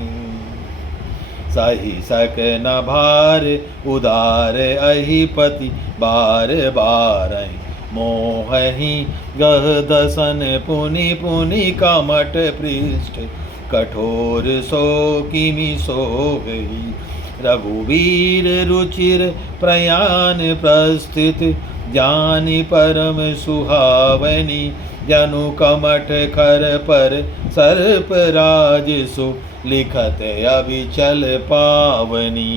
सही सक न भार उदार अहिपति। बार बार मोहि गह दसन, पुनि पुनि कमट पृष्ठ। कठोर सो किमि सोहि, रघुवीर रुचिर प्रयाण प्रस्थित। जानि परम सुहावनी, जनु कमठ खर पर सर्प राज सो। लिखत अभिचल पावनी,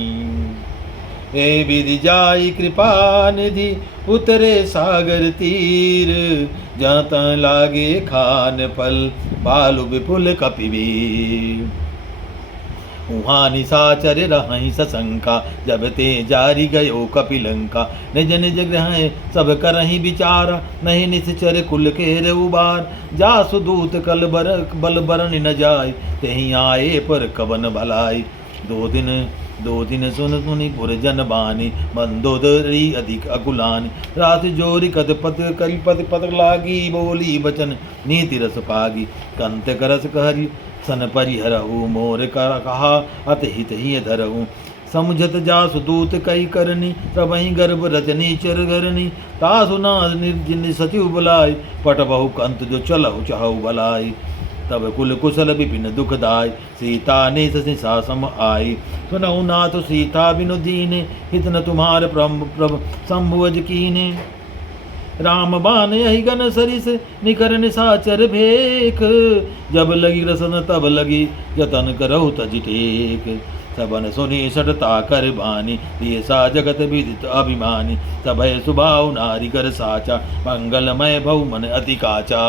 हे विधि जाई कृपा निधि। उतरे सागर तीर, जाता लागे खान फल। भालु विपुल कपिवीर, उहाँ निशाचर रहहि सशंका। जब ते जारी गयो कपिलंका। निज निज गृह सब करहि विचारा, नहीं निश्चर कुल के उबार। जासु दूत कल बल बरन न जाय, तेहि आए पर कवन भलाई। दो दिन सुन सुनि पुर जन बानी, मंदोदरी अधिक अकुलानी। रात जोरी कद पत कलपत पत लागी, बोली बचन नीति रस पागी। कंत करस कहरी सन परिहरहु, मोर कर कहा अतहित ही धरहु। समुझत जासु दूत कई करनी, तबहि गर्भ रचनी चर घरनी। तासु नाज निर्जिन सचिव बुलाय, पट बहु कंत जो चलहु चहु भलाई। तब कुल कुशल विपिन दुखदाय, सीता ने ससा सम आई। सुनहु नाथ सीता बिनु दीने, हित न तुम्हार प्रभु संभुज कीने। राम बान यही गन सरिस, निकर निशाचर भेख। जब लगी रसन तब लगी, जतन करहु तज टेक। सबन सुनी सटता कर बानी, ये सा जगत विदित अभिमानी। सभय सुभाव नारी कर साचा, मंगलमय भव मन अति काचा।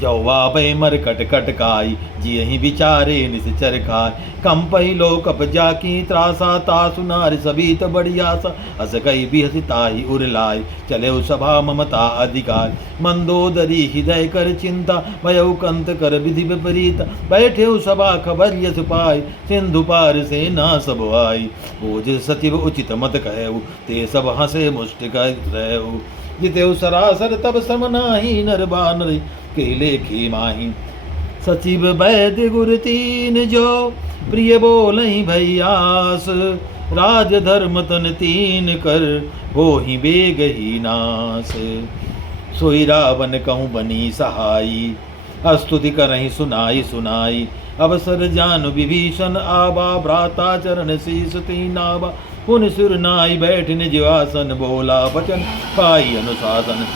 जौवा भय मर कट कट काई, जियहि विचारे निश्चर खाय। कंपहि लोक अपजा की त्रासा, तासु नार सबीत बढ़ियासा। अस कई बिहसि ताहि उर लाय, चले सभा ममता अधिकार। मंदोदरी हृदय कर चिंता, भयउ कंत कर विधि विपरीत। बैठे सभा खबर यस पाय, सिंधु पार से ना सब आई। बोझ सचिव उचित मत कहु, ते सब हंसे मुष्ट कहु। जितेउ सरासर तब सम नाही, नर बानर के लेखे माही। सचिव वैद्य गुर तीन जो प्रिय बोलहि भैयास, राज धर्म तन तीन कर हो ही बेग ही नास। सोई रावण कहूँ बनी सहाई, स्तुति करहि सुनाई सुनाई। अवसर जानु विभीषण आबा, भ्राता चरण शीस तीनाबा। पुन सिर नाई बैठ निज आसन, बोला वचन पाई अनुशासन।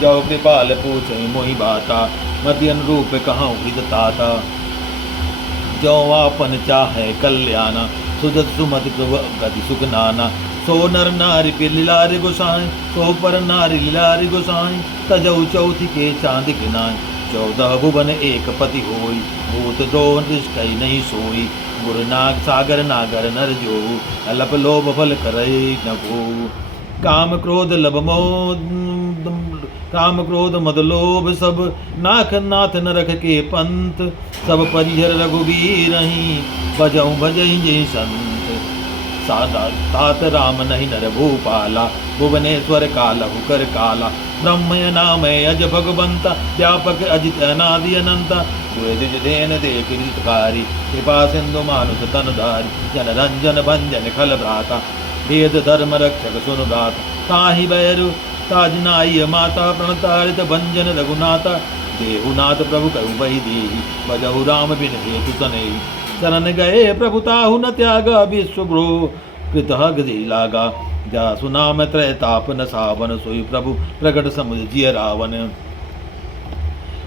जो कृपाल पूछे मोहि बाता, मति अनुरूप कहूँ हितताता। जो आपन चाहे कल्याणा, सुजत सुमति गति सुख नाना। सो नर नारी पे लीलारि गोसाई, सो पर नारी लीलारि गोसाई। तजौ चौथी के चांद के नाय, 14 भुवन एक पति होई। भूत द्रोह निष्कई नहीं सोई, गुरु नाग सागर नागर नर जो। अलप लोभ फल करे न को, काम क्रोध लब मोद, काम क्रोध मद लोभ सब। नाथ नाथ नरक के पंथ, सब परिहर रघुबीर ही। बजऊँ भजई जय संत, तात राम नहीं नर भूपाला। भुवनेश्वर कालहु कर काला, ब्रह्मय नामय अज भगवंता। व्यापक अजित अनादि अनंता, देन देख हितकारी। कृपा सिंधु मानुष तनुधारी, जन रंजन भंजन खल भ्राता। वेद धर्म रक्षक सुनु गाथा, ताहि बैरु ताजनाई माता। प्रणतारित भंजन रघुनाथा, देहुनाथ प्रभु कहु बही देहि। भजहु राम बिन हेतु सनेहि, शरण गए प्रभु ताहु न त्यागा। विश्वग्रो कृतहृदि लागा, जासु नाम त्रैताप न सावन। सोई प्रभु प्रकट समुझ जिय रावण।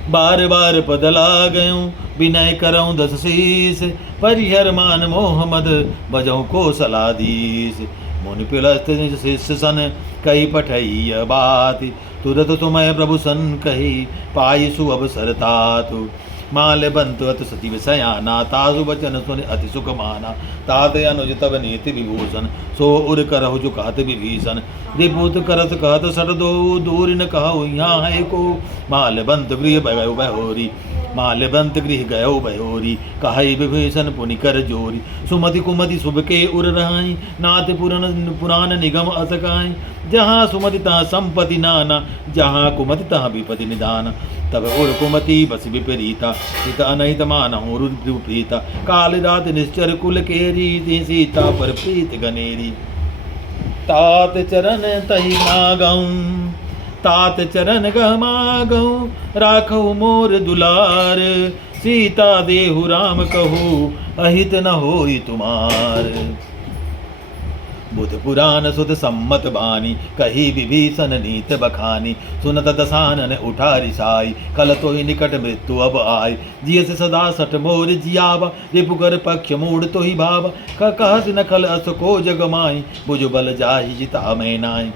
बार बार पद लागयूं, विनय करऊं दस शीस। परिहर मान मोह मद, बजऊं कौशलाधीश। मुनि पिलस्त शिष्य सन, कही पठई बात। तुरत तुम्हें प्रभु सन कही, पाई सु अवसर तातु। माल बंत अत सचिव सयाना, तासु बचन सुन अति सुख माना। तात अनुज तब नीति विभूषण, सो उर करहु जो कहत विभीषण। रिपुत करत कहत सट दो, दूर न कहु यहाँ है को। माल बंत गृह गयो बहोरी, माल बंत गृह गयो बहोरी। कहई विभीषण पुनि कर जोरी, सुमति कुमति शुभ के उर रहाई। नाथ पुराण निगम असकाई, जहाँ सुमति तहाँ संपत्ति नाना। जहाँ कुमति तहाँ विपति निदान, तब उर कुमति बस विपरीता। सीता अनहित मानहु प्रीता, काल रात निश्चर कुल के रीति। सीता पर प्रीत गनेरी, तात चरण तहि मागऊं। तात चरण गह मागऊं, राखऊ मोर दुलार। सीता देहु राम कहू, अहित न होई तुम्हार। बुध पुराण सुत सम्मत बानी, कही विभीषण नीत बखानी। सुनत दसानन उठा रिसाई, कल तो ही निकट मृत्यु अब आय। जिय से सदा सठ मोर जियावा, रिपुकर पक्ष मूड तो ही भावा। कहस न खल अस को जग माई, बुझ बल जाहि जिता मैं नाई।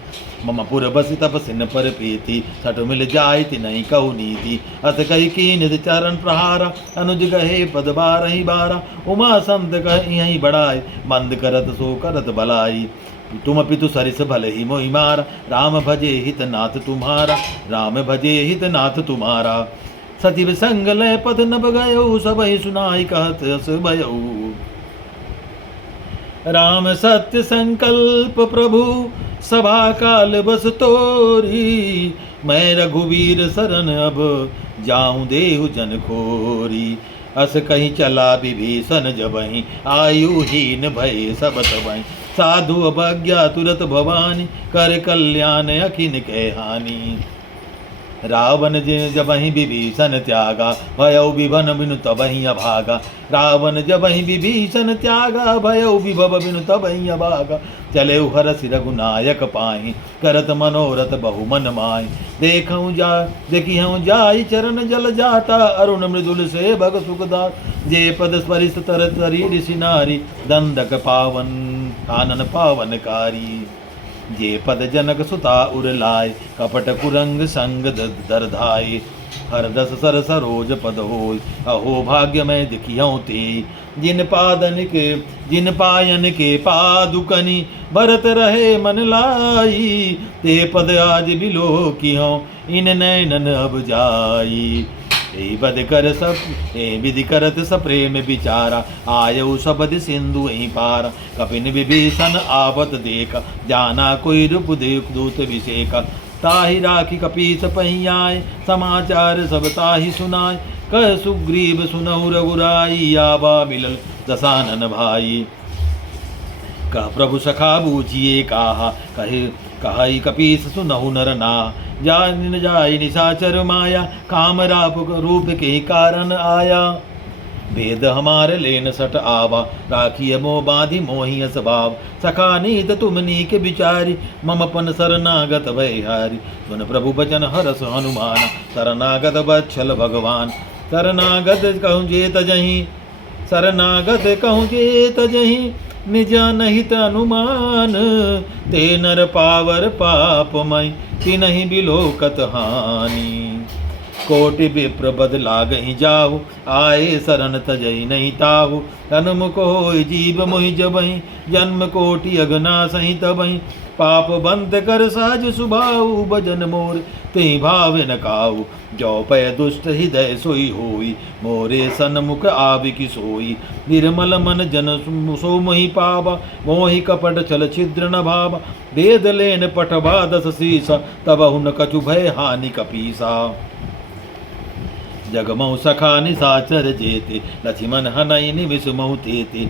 मम पुर बस तपसिन पर प्रीति, सठ मिल जाय नहीं कहु नीति। अस कही कीन चरण प्रहारा, अनुज गहे पद बारहि बारा। उमा संत कह यही बढ़ाई, मंद करत सो करत भलाई। तुम पितु सरिस भले ही मोहि मारा, राम भजे हित नाथ तुम्हारा। राम भजे हित नाथ तुम्हारा, सचिव संग लय पद नभ गयो। सबहि सुनाई कहत अस भयऊ। राम सत्य संकल्प प्रभु, सभा काल बस तोरी। मैं रघुवीर शरण अब, जाऊं देहु जन खोरी। अस कहीं चला विभीषण जबहि, आयुहीन भय सब तबहि। साधु अवज्ञा तुरत भवानी, कर कल्याण अखिन के हानि। रावण जबहि विभीषण त्यागा, भयउ विभन बिनु तबहि अभागा। रावण जबहि विभीषण त्यागा, भयउ विभव बिनु तबहि अभागा। चले हरस रघुनायक पाहि, करत मनोरथ बहु मन माहि। देखिहु जाई चरण जल जाता, अरुण मृदुल से भग सुखदा। जे पद स्परिश तर तरी ऋषि नारी, दंडक पावन कानन पावनकारी। जे पद जनक सुता उर लाय, कपट कुरंग संग दर धाय। हर दस सर सरोज पद होय, अहो भाग्य मैं दिखियौ ते। जिन पायन के पादुकनि, भरत रहे मन लाई। ते पद आज बिलो किहौ, इन नैनन अब जाई। विधि करत सप्रेम विचारा, आयु सबद सिंधु यहीं पारा। कपिन विभीषण आवत देखा, जाना कोई रूप देख दूत विषेका। ताहि राखी कपीस पहियाय, समाचार सब ताहि सुनाय। कह सुग्रीव सुनहु रघुराई, आवा मिलल दसानन भाई। कह प्रभु सखा बूझिए काहा, कहे कहाई कपीस सुनहु नर ना। जान जाय निशाचर माया, काम रूप के कारण आया। वेद हमार लेन सट आवा, राखिय मोह बांधि मोहि असभाव। सखा नीत तुम नीक विचारी, मम पन शरणागत भय हारी। सुन प्रभु बचन हरस हनुमान, शरणागत बच्छल भगवान। शरणागत कहूँ जे तजहि, शरणागत कहूँ जे तजहि, निज नहित अनुमान। ते नर पावर पापमय, तिनहि बिलोकत हानि। कोटि विप्र बदला गहि जाहु, आए शरण तजहि नहीं ताहु। तन्मुख होय जीव मोहि जबहि, जन्म कोटि अगना सहि तबहि। पाप बंद कर सहज सुभाऊ, भजन मोर तेहि भावे न काऊ। जो पय दुष्ट हृदय सोई होई, मोरे सन्मुख आविकी सोई। निर्मल मन जन सो मोहि पावा, मोहि कपट छल छिद्र न भावा। वेद लेन पठवा दस शीसा, तब हुन कछु भय हानि कपीसा। जगमौ सखा निशाचर जेते, लक्ष्मण हनई निमिष महु तेते।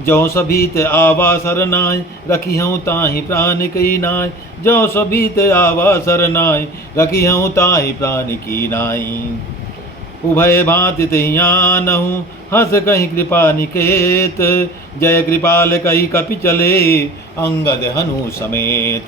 जो सभीत आवा सरनाय, रखिहऊँ ताहि प्राण की नाय। जो सभीत आवा सरनाय, रखिहऊँ ताहि प्राण की नाय। उभय भांति तिहियानहु, हस कहि कृपा निकेत। जय कृपाल कहि कपि चले, अंगद हनु समेत।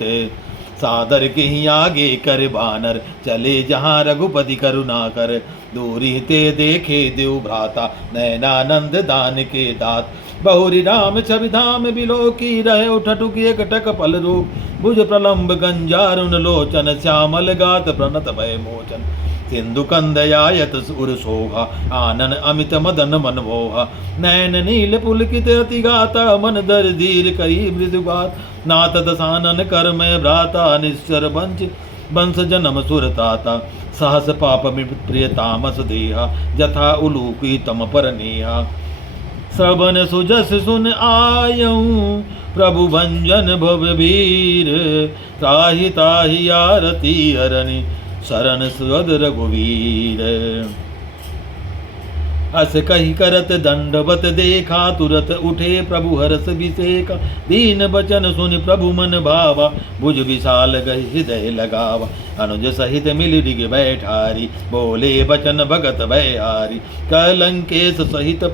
सादर के ही आगे कर बानर, चले जहाँ रघुपति करुणा कर। दूरी ते देखे देव भ्राता, नैनानंद दान के दात। बहुरी राम छवि धाम बिलो की, रहे उठटुक एक टक पल रूप। भुज प्रलंब गंजारुन लोचन, श्यामल गात प्रणत भय मोचन। सिंधु कंदयायत उर सोहा, आनन अमित मदन मन भोहा। नैन नील पुलकित अति गाता, मन दर धीर कही मृदु बात। नाथ दसानन कर मैं भ्राता, निश्चर वंश जन्म सुरताता। सहस पाप प्रिय तामस देहा, जथा उलूकी तम पर नेहा। श्रवण सुजस सुन आयऊँ, प्रभु भंजन भव वीर। त्राहि ताहि आरती अरनि, शरण सुद रघुवीर। अस कही करत दंडवत देखा, तुरत उठे प्रभु हरस विसेका। दीन बचन सुनि प्रभु मन भावा, भुज विशाल गहि हृदय लगावा। अनुज सहित मिल रिग बैठारी, बोले बचन भगत भयहारी। कह लंकेश सहित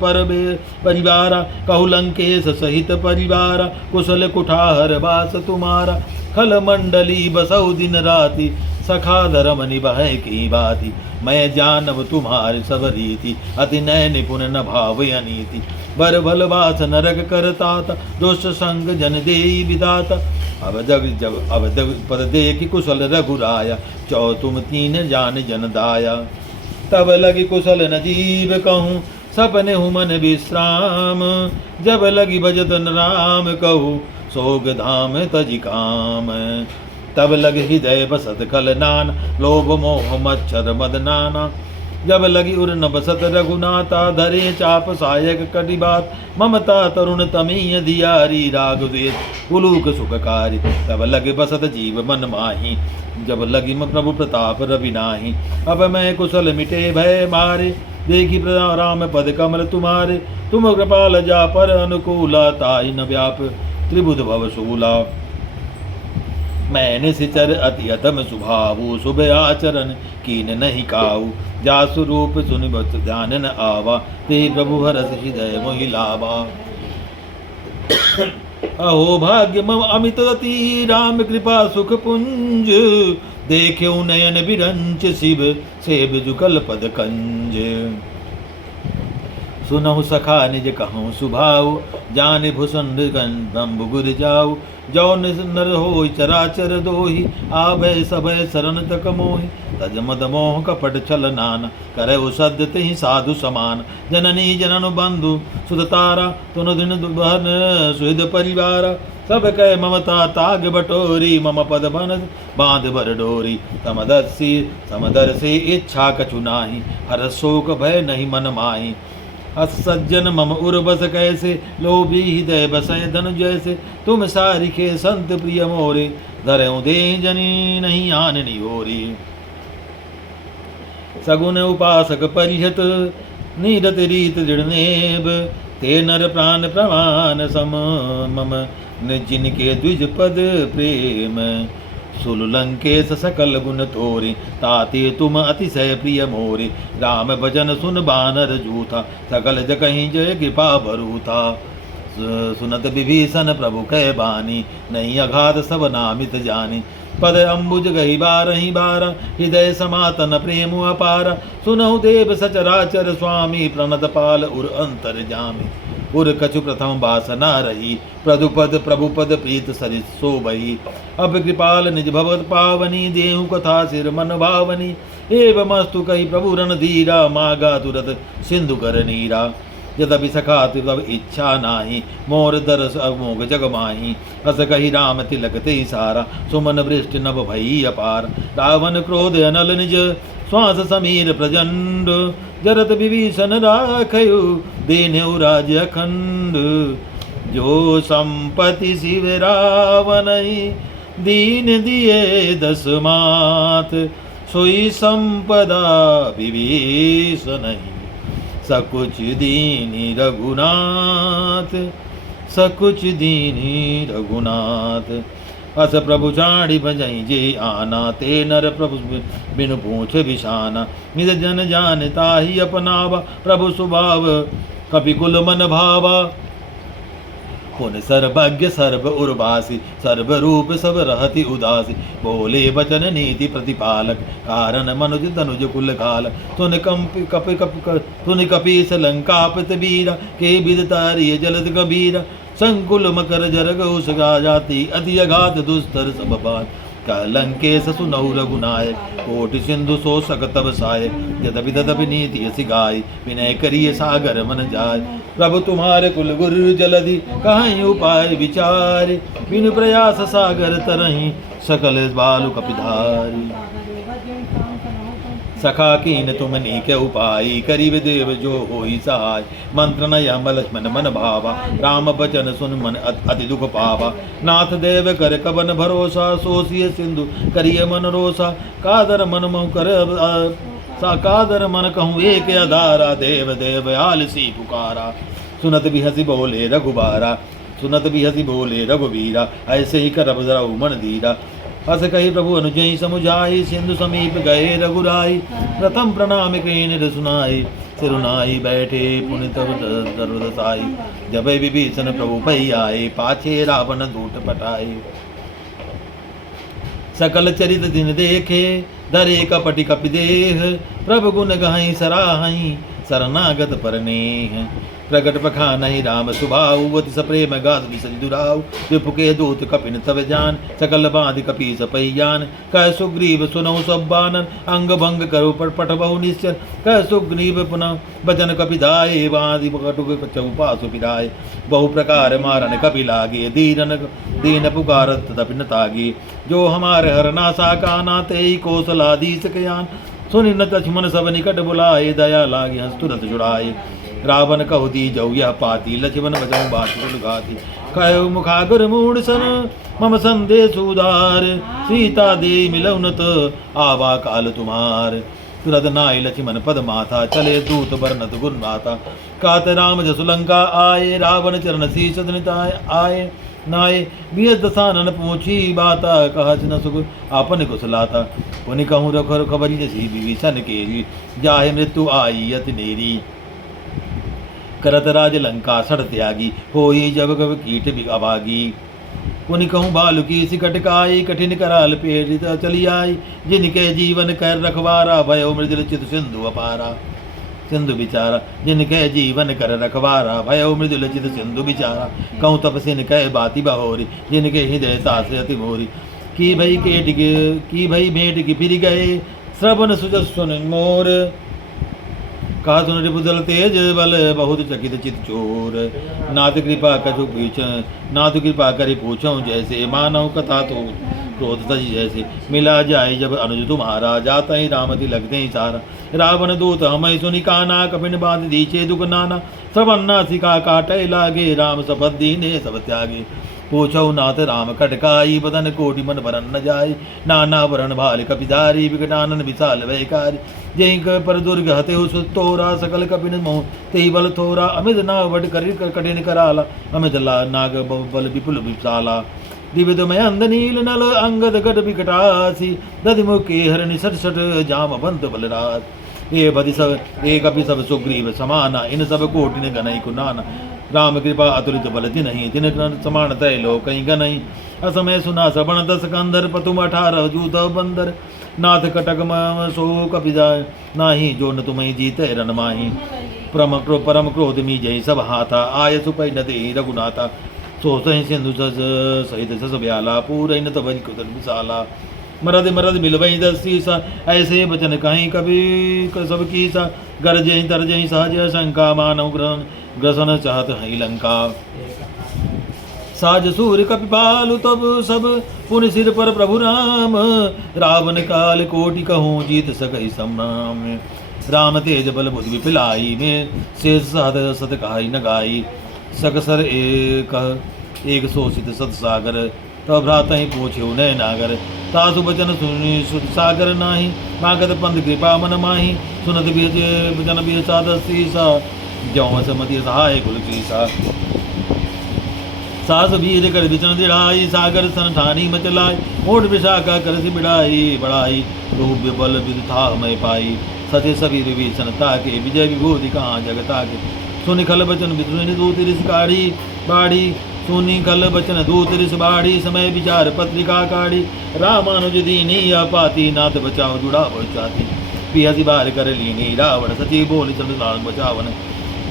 परिवारा, कहु लंकेश सहित परिवारा। कुशल कुठार वास तुम्हारा, खल मंडली बसौ दिन राति। सखा धर्म निभय की बाती, मैं जानव तुम्हारी सब रीति। अति नय निपुण न भाव अनीति, बर भल वास नरक करताता। दुष्ट संग जन देई विदाता, अब जग पद देखि कुशल रघुराया। चौ तुम तीन जान जन दाया, तब लगी कुशल न जीव कहूँ। सपने हुमन विश्राम, जब लगी भजतन राम कहूँ। सोग धाम तजि काम, तब लग हृदय बसत खल नान। लोभ मोह मच्छर मद नाना, जब लगी उर न बसत रघुनाथा। धरे चाप सायक कटि बात, ममता तरुण तमीय धियारी। राग द्वेष उलूक सुखकारी, तब लगे बसत जीव मन माही। जब लगी प्रभु प्रताप रवि नाही। अब मैं कुशल मिटे भय मारे, देखी राम पद कमल तुम्हारे। तुम कृपाल जा पर अनुकूला, ताहि न व्याप त्रिभुज भव शूला। मैंने सिचर अति अतम सुभावु, शुभ आचरण कीन नहीं काऊ। जासु रूप सुनि बत ध्यान न आवा, ते प्रभु हरस हृदय मोहि लावा। अहो भाग्य मम अमित अति, राम कृपा सुख पुंज। देख्यो नयन बिरंच शिव, सेव जुगल पद कंज। सुनहु सखा निज कहूँ सुभाऊ, जाने भूषण गंधम गुर जाऊ। जो नर हो चराचर दोही, आभय सभय शरण तक मोहि। तज मद मोह कपट छल नाना, करहु सद्य तिहि साधु समान। जननी जनन बंधु सुत तारा, तुन दिन दुबहन सुहृद परिवारा। सब कह ममता ताग बटोरी, मम पद बन बांध बर डोरी। समदर्शी इच्छा कछु नाही, हर शोक भय नहीं मन माही। अस सज्जन मम उर्वस कैसे, लोभी हृदय बसय धन जैसे। तुम सारिखे संत प्रिय मोरे, धरऊं दे जनी नहीं आननी ओरी। सगुन उपासक परिहत, नीरत रीत दृढ़नेब, ते नर प्राण प्रमाण सम मम, जिनके द्विज पद प्रेम। सुलंकेश सकल गुण तोरे, ताते तुम अतिशय प्रिय मोरे। राम भजन सुन बानर जूथा, सकल जगहि जय कृपा भरूथा। सुनत विभीषण प्रभु कै बानी, नहीं अघात सब नामित जानी। पद अम्बुज गही बारहि बारा, हृदय समातन प्रेम अपारा। सुनहु देव सचराचर स्वामी, प्रणत पाल उर अंतर जामी। उर कछु प्रथम वासना रही, प्रभुपद प्रभुपद प्रीत सरित सोबही। अब कृपाल निज भगवत पावनी, देहु कथा सिर मन भावनी। एवमस्तु कही प्रभु रणधीरा, मागा तुरत सिंधु कर नीरा। यद्यपि सखा तब इच्छा नाही, मोर दरस अमोघ जग माही। हस कही राम तिलक ते सारा, सुमन वृष्टि नभ भई अपार। रावण क्रोध अनल निज, श्वास समीर प्रचंड। जरत विभीषण राखयु, देनेउ राज्य अखंड। जो संपत्ति शिव रावणहि, दीन दिए दस मात। सोई संपदा विभीषणहि, सकुच दीनी रघुनाथ। सकुच दीनी रघुनाथ। अस प्रभु झाड़ी भजई जे आना, ते नर प्रभु बिनु पूछ बिशाना। निज जन जान ताहि अपनावा, प्रभु स्वभाव कपिकुल मन भावा। पुन सर्वज्ञ सर्व उर्वासी, सर्व रूप सब रहति उदासी। बोले बचन नीति प्रतिपालक, कारण मनुज तनुज कुल काल। तुन कपीस लंकापत वीरा, के विद तारिय जलद गंभीरा। संकुल मकर जरग उसगा जाति, अति अघात दुस्तर सब बात। कलंकेश सुनहु रघुनाय, कोटि सिंधु शोषक तब साय। यद्यपि तदपि नीति यसी गाय, विनय करिय सागर मन जाय। प्रभु तुम्हारे कुल गुरु जलधि, कहीं उपाय विचार। बिनु प्रयास सागर तरहि, सकल बालु कपिधारी। सखा कीन तुम नीके उपाय, करीब देव जो होई सहाय। मंत्र न यम लक्ष्मण मन भावा, राम बचन सुन मन अति दुख पावा। नाथ देव कर कवन भरोसा, सोसिय सिंधु करिय मन रोसा। कादर मन मोह कर कादर मन कहूँ एक अधारा, देव देव आलसी पुकारा। सुनत भी हंसी बोले रघुबारा, सुनत भी हंसी बोले रघुवीरा। ऐसे ही करब जराऊ मन धीरा, हस कही प्रभु अनुजई समुझाई। सिंधु समीप गए रघुराई, प्रथम प्रणाम कीन सुनाई। सिरुनाई बैठे पुनि तब दरदसाई, जब विभीषण प्रभु पै आए। पाछे रावण दूत पटाए, सकल चरित दिन देखे। धरे कपटि कपि देह, प्रभु गुण गहई सराहई। शरणागत परनेह, प्रगट पखानहि राम सुभाऊ। अति सप्रेम गात बिसरि दुराऊ, विपुके दूत कपिन तब जान। सकल बाँधि कपीस पहियान, कह सुग्रीव सुनऊ सब बानन। अंग भंग करो पटबहु निश्चर, कह सुग्रीव पुनः बचन कपिधाय। बाँधि कटुक कछउ पासु पिराय, बहु प्रकार मारन कपि लागे। दीन पुकारत तदपि न तागे, जो हमारे हर नासा काना। तेहि कौशलाधीश कयान, सुनि न लक्ष्मण सब निकट बुलाए। दया लागे हंस तुरत छुड़ाए, रावण कहु दी जऊ यह पाती। लक्ष्मण बचऊ बात गाती, कहु मुखागर मूढ़ सन। मम संदेश उदार, सीता दे मिलऊ न त आवा काल तुम्हार। तुरत नाय लक्ष्मण पद माथा, चले दूत बरनत गुण माता। कात राम जसु लंका आए, रावण चरण शीस निताय आए। नाय बियत दसानन पूछी बाता, कहत न सुख आपन कुशलाता। पुनि कहूँ रखर खबरी जसी, विभीषण केरी जाहे मृत्यु आई अति नेरी। करत राज लंका सड़ त्यागी, होई जब गव कीट अभागी। पुनि कहूँ बालुकी सिकट काई, कठिन कराल पेरित चली आई। जिनके जीवन कर रखवारा, भयो मृदुल चित सिंधु अपारा। सिंधु बिचारा, जिनके जीवन कर रखवारा। भयो मृदुल चित सिंधु बिचारा, कहूँ तपसिन कह बाती बहोरी। जिनके हृदय तास अति मोरी, की भई भेंट की फिर गए। श्रवण सुजस सुन मोर, कहा सुन रिपुदल तेज बल, बहुत चकित चित चोर। नाथ कृपा कछु पूछ, नाथ कृपा करि पूछऊँ जैसे। मानव कथा तो क्रोध तजी जैसे। मिला जाए जब अनुज तुम्हारा, जाता ही रामति लगते ही सारा। रावण दूत हमें सुनि काना, कपिन बांध दीचे दुख नाना। श्रवन्ना सिका काटे लागे, राम शपथ दीने सब त्यागे। पूछो नाथ राम कटकाई, बदन कोटि मन भरन न जाय। नाना वरण भाल कपिधारी, विकटानन विशाल वैकारी। जय पर दुर्ग हते तोरा, सकल कपिन मोह तेहि बल थोरा। अमित नाव वट कर कठिन कराला, अमित नाग बल विपुल विशाला। दिविद में अंध नील नल, अंगद गढ़ विकटासी। दधि मुखे हरणि सट सट, जाम बंत बलराज। ये बधि सब एक कपि सब सुग्रीव समाना, इन सब कोटिन गनई कुनाना। राम कृपा अतुलित बल तिन्हि, तिन समान तय लो कहीं गनई। असमय सुना श्रवण दस कंधर, पतुम 18 जूत बंदर। नाथ कटक मम सो कपिजाय, नाही जो न तुम्हें जीते रन माही। परम क्रोध मी जय सब हाथा, आय सुपै न दे रघुनाथा। सो सही सिंधु सज सहित सस ब्याला, पूरे न तब कुदर विशाला। मरद मरद मिलवई दसी सा, ऐसे बचन कहीं कभी सब की सा। गरजे तरजे सहज शंका, मानव ग्रसन चाहत हई लंका। साज सूर्य कपिपालु तब सब, पुन सिर पर प्रभु राम। रावण काल कोटि कहूँ, जीत सकई सम्राम। राम तेज बल बुद्धि विपिलाई, में शेष सहत सत कहाई न गाई। सकसर एक शोषित सत सागर, तब भ्रात ही पूछ्यो नय नागर। तासु बचन सुनि सुत सागर नाही, मागत पंथ कृपा मन माही। सुनत बचन बीज सादसी सा, ज्यों समति सहाय कुल की सा। सास वीर कर विचन दिड़ाई, सागर सन ठानी मचलाई। ओठ विशाखा कर सी बिड़ाई, बढ़ाई लोभ बल विद था मैं पाई। सचे सभी विभीषण ताके, विजय विभूति कहाँ जगता के। सुनि खल बचन विद्रुनि दूत ऋषि काढ़ी बाढ़ी। सुनि खल बचन दूत ऋषि बाढ़ी, समय विचार पत्रिका काढ़ी। रामानुज दीनी पाती, नाथ बचाओ जुड़ा चाती। पियासी बार कर लीनी, रावण सची बोल चल बचावन।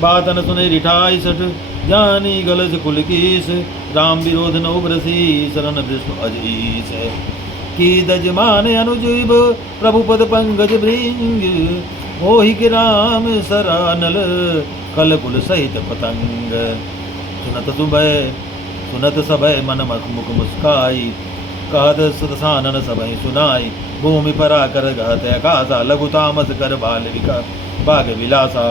बात न सुने रिठाई सठ, जानी गलस कुल कीस। राम विरोध नो ब्रसी, शरण विष्णु अजीस। की दजमान अनुजीव, प्रभु पद पंकज भृंग। मोहि के राम सरानल, कल कुल सहित पतंग। सुनत सबय मन मुख मुस्काई, कहत सतसानन सबहि सुनाई। भूमि परा कर गहत आकाशा, लघु तामस कर बाल बाग विलासा।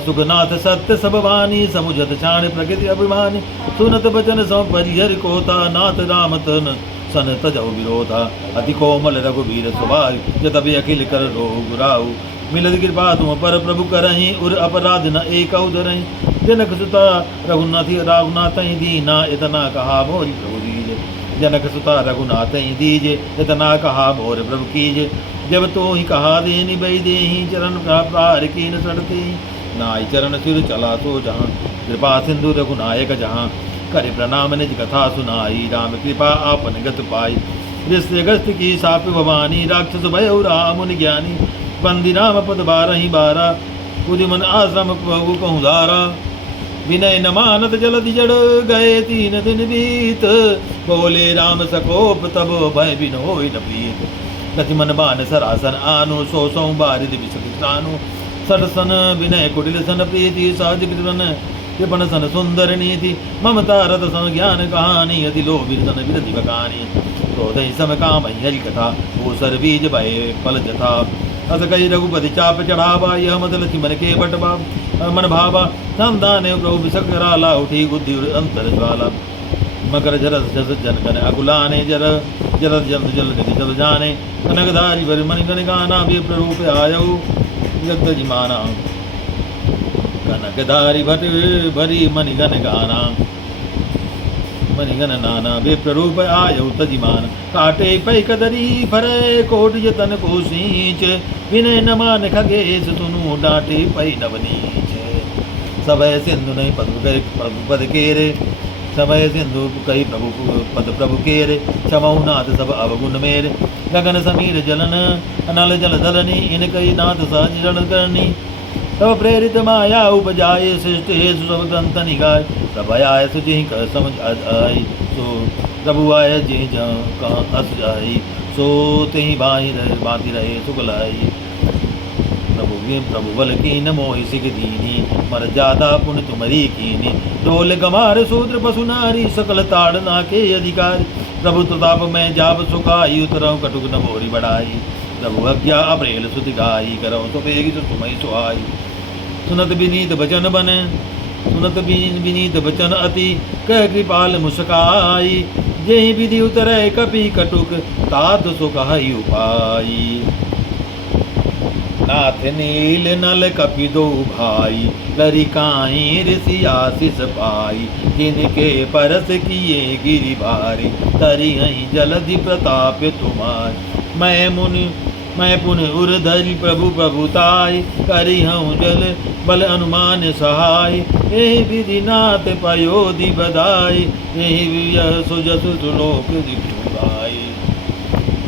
सुखनाथ सत्य सब वाणी, समुझत छाण प्रकृति अभिमानी। सुनत बचन सम परिहर कोता, नाथ राम तन सन तजौ विरोधा। अति कोमल रघुवीर स्वभाव, जतबि अखिल कर रोग राहु। मिलत कृपा तुम पर प्रभु करहि, उर अपराध न एक उधरहि। जनक सुता रघुनाथ दीना, इतना कहा मोरि प्रभु दीजे। जनक सुता रघुनाथ दीजे, इतना कहा मोर प्रभु कीजे। जब तो ही कहा देनी बई देही, चरण प्रार की न सड़ते। नाई चरण सिर चला तो जहाँ, कृपा सिंधु रघुनायक जहाँ। करे प्रणाम निज कथा सुनाई, राम कृपा आपन गत पाई। ऋष्य गस्त की साप भवानी, राक्षस भय राम मुनि ज्ञानी। बंदी राम पद 12 12, उदिमन आश्रम प्रभु कहूँ धारा। विनय न मानत जलधि जड़, गए 3 दिन बीत। बोले राम सकोप, तब भय बिन होय न प्रीत। गति मन बान सरासन आनु, सो बारिद विषानु। सरसन विनय कुटिल सन प्रीति, सहज कृपण सन सुंदर नीति। ममता रथ सन ज्ञान कहानी, अति लोभ सन विरति बकानी। क्रोधहि सम काम हरि कथा, भूसर बीज भय फल जथा। अस कही रघुपति चाप चढ़ावा, यह मत लक्ष्मण के बट मन भावा। संतान प्रभु विषक कराला, उठी बुद्धि अंतर ज्वाला। मकर जरस जस जनगण अकुलाने, जरस जल जल गति जल जाने। कनकधारी भर मणिगण गाना, विप्र रूप आयु जगत जिमाना। कनकधारी भट भरी मणिगण गाना, मणिगण नाना। विप्र रूप आयु तजिमान, काटे पै कदरी फरे। कोट जतन को सींच, विनय न मान खगेश। तुनु डांटे पै नवनीच। सबय सिंधु नहीं प्रभु पद केरे, समय सिंधु कही प्रभु केरे। क्षमऊ नाथ सब अवगुण मेरे, गगन समीर जलन अनल जल धरनी। इन कही नाथ सहज जल करनी, तब प्रेरित माया उपजाए। सृष्टि सब ग्रंथ निगाय, तब आय सुझि कर समझ आई। सो प्रभु आय जे कहाँ अस जाई, सो तेहि बाती रहे सुख लाई। प्रभु बल कीन मोहि सिख दीनी, मर जादा पुन तुमरी कीनी। डोल गमार शूद्र पशु नारी, सकल ताड़ना के अधिकारी। प्रभु प्रताप में जाब सुखाई, उतरऊ कटुक न भोरी बढ़ाई। प्रभु अज्ञा अप्रेल सुति गाई, करऊ तो बेगी तो तुम्हें सुहाई। सुनत विनीत वचन बन, सुनत विनीत वचन अति, कह कृपाल मुस्काई। जेहि विधि उतरै कपि कटुक, तात सुखाई उपाई। नाथ नील नल कपि दो भाई, लरिकाई ऋषि आशीष पाई। जिनके परस किए गिरि भारी, तरि हई जलधि प्रताप तुम्हार। मैं पुन उर धरि प्रभु प्रभुताई, करि हूँ जल बल अनुमान सहाय। एहि विधि नाथ पयोधि बधाई, एहि सुजसु सुलोक दिखुगाई।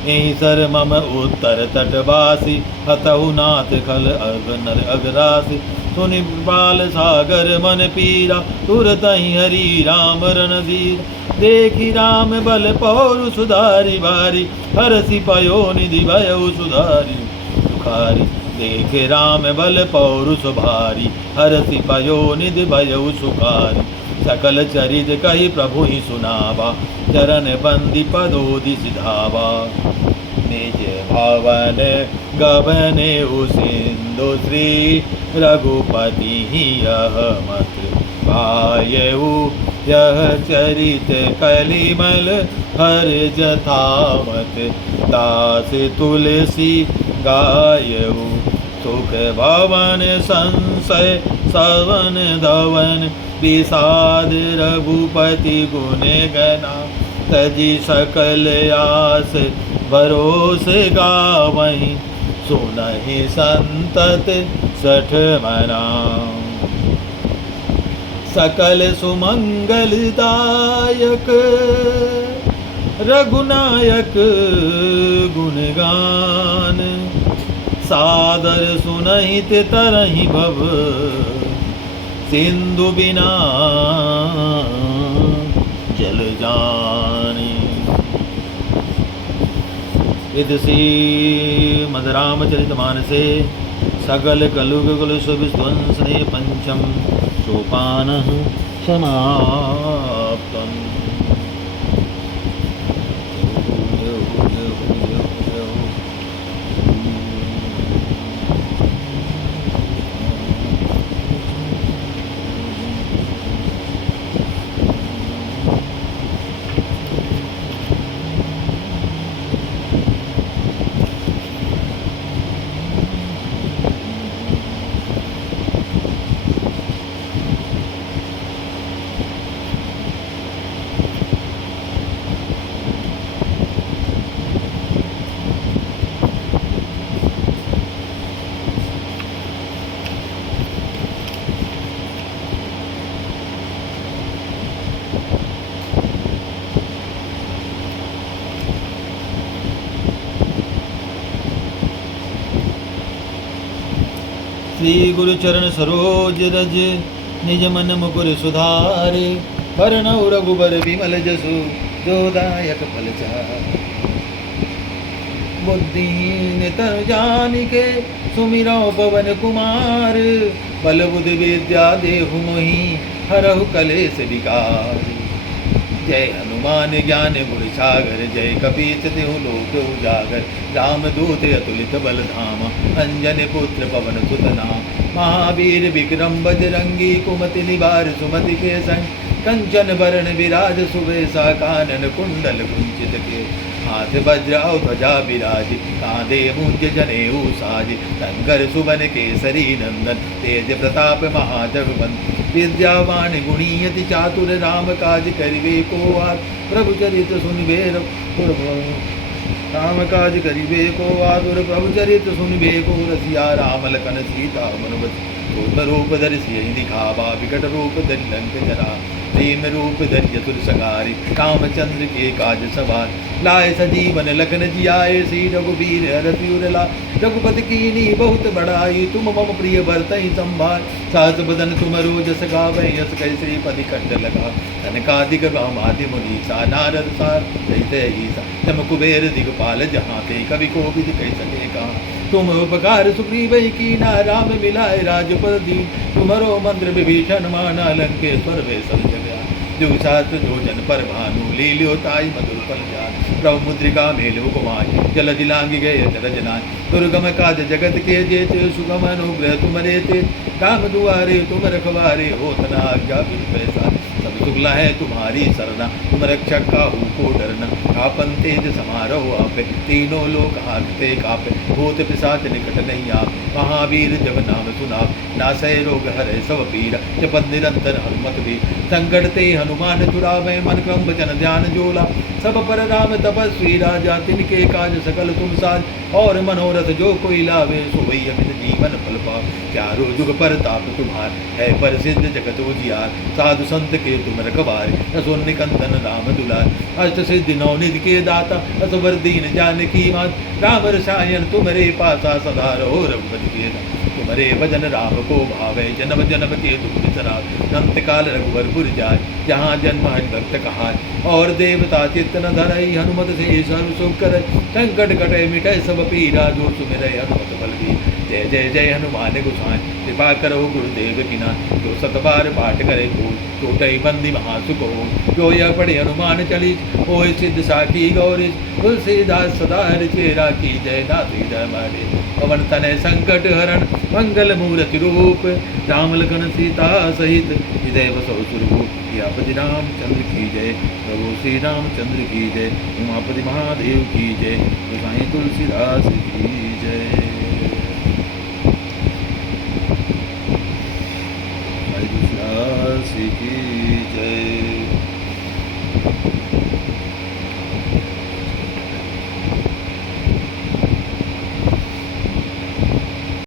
एहि सर मम उत्तर तटवासी, हतहु नाथ खल अगनर अगरासी। सुनि बाल सागर मन पीरा, तुरत ही हरि राम रणधीर। देखि राम बल पौरु सुधारि भारी, हरसि पयो निधि भयउ सुधारि सुखारी। देखे राम बल पौरुष भारी, हरसि पयो निधि भयउ सुखारी। सकल चरित कहि प्रभु ही सुनावा, चरण बंदी पदोदि सिधावा। निज भवन गबने सिंधु श्री, रघुपति ही यह मत पायऊ। यह चरित कलिमल हर जथामत, दास तुलसी गायऊ। सुख भवन संशय सवन धवन, विषाद रघुपति गुण गना। तजी सकल आस भरोसे गावहीं, सुनहि संतत सठ मना। सकल सुमंगलदायक रघुनायक गुणगान। सादर सुनहित तरहि भव, सिंधु बिना जल जानी। इति श्रीमद् रामचरितमानसे सकल कलुग कुल सुविध्वंसने पंचम सोपानः समाप्तम्। श्री गुरु चरण सरोज रज, निज मन मुकुर सुधारे। हरनौ रघुबर विमल जसु, जो दायक फल चारि। बुद्धिहीन तनु जानिके, सुमिरौ पवन कुमार। बल बुद्धि विद्या देहु मोहि, हरहु कलेश विकार। जय हनुमान ज्ञान गुण सागर, जय कपीस तिहु लोक उजागर। राम दूत अतुलित बल धामा, अंजन पुत्र पवन सुत नामा। महावीर विक्रम बजरंगी, कुमति निवार सुमति के संग। कंचन बरण विराज सुबेसा, कानन कुंडल कुंचित के। हाथ वज्र और ध्वजा विराज, कांधे मुंज जनेऊ साज। शंकर सुवन केसरी नंदन, तेज प्रताप महाजगवंदन। विद्यावान गुणीयति चातुर, राम काज करिबे को आर। प्रभु चरित सुनिबे राम काज करिबे को आतुर। प्रभु चरित सुनिबे को रसिया, राम लखन सीता मनुबत। रूप रूप धरि सियहि दिखावा, विकट रूप धरि लंक जरा। प्रेम रूप धरि चतुर सवारी, रामचंद्र के काज सवार। लाए सजीवन लखन जियाए, श्री रघुबीर हरषि उर लाए। रघुपति कीन्ही बहुत बड़ाई, तुम मम प्रिय भरतहि संभार। सहस बदन तुम रोजस गावै, यस कहि श्रीपति कंठ लगा। सनकादिक ब्रह्मादि मुनीसा, नारद सार सहित ईसा। जम कुबेर दिगपाल जहांते, कवि कोविद कहि सके कहाँ। तुम उपकार सुग्रीव कीना, राम मिलाए राजपद दीन। तुम्हारो मंत्र विभीषण माना, लंकेश्वर वे सब जगया। जुग सहस्त्र जो जन पर भानु, लील्यो ताई मधुर फल जान। प्रभु मुद्रिका मेलो कुमार, जल दिलांगी गए जल जलान। दुर्गम काज जगत के जेते, सुगम अनुग्रह तुम रेते। राम दुआरे तुम रखवारे, होत न आज्ञा बिनु पैसा। सब शुक्ला है तुम्हारी सरना, तुम रक्षक काहू को डरना। आपन तेज समारोह आपे, तीनों लोक हांकते कापे। भूत पिशाच निकट नहीं आप, महावीर जब नाम सुनाप। नासै रोग हरै सब पीरा, जपत निरंतर हनुमत भी। संकट ते हनुमान छुड़ावे, मन क्रम वचन ध्यान जोला। सब पर राम तपस्वी राजा, तिनके काज सकल तुम साज। और मनोरथ जो कोई लावे, सोई अमित जीवन फल पावे। चारों जुग पर ताप तुम्हार, है प्रसिद्ध जगत उजियार। साधु संत के तुम रखवारे, असुर निकंदन राम दुलार। अष्ट सिद्धि नौ निधि के दाता, असवर दीन जानकी मात। राम रसायन तुम्हारे पासा, सदा रहो रघुपति के दास। तुम्हारे भजन राम को भावे, जन्म जन्म के दुख बिसरावे। अंत काल रघुवर पुर जाय, जहाँ जन्म हरि भक्त कहाय। और देवता चित्त न धरई, हनुमत से सर्व सुख करई। संकट कटे मिटै सब पीरा, जो सुमिरै हनुमत बलबीर। जय जय जय हनुमान गोसाई, कृपा करो गुरुदेव की नाथ। जो सत बार पाठ करे भूल, टूटई बंदी महासुख हो। जो यह पढ़े हनुमान चालीस, होय सिद्ध साखी गौरी। तुलसीदास सदा हरिचेरा की जय, नाथ हृदय मारे। पवन तनय संकट हरण, मंगल मूर्ति रूप। राम लखन सीता सहित, हृदय बसौ सुरभूप। सियापति रामचंद्र की जय, प्रभु श्री रामचंद्र की जय। उमापति महादेव की जय, गोसाई तुलसीदास की जय।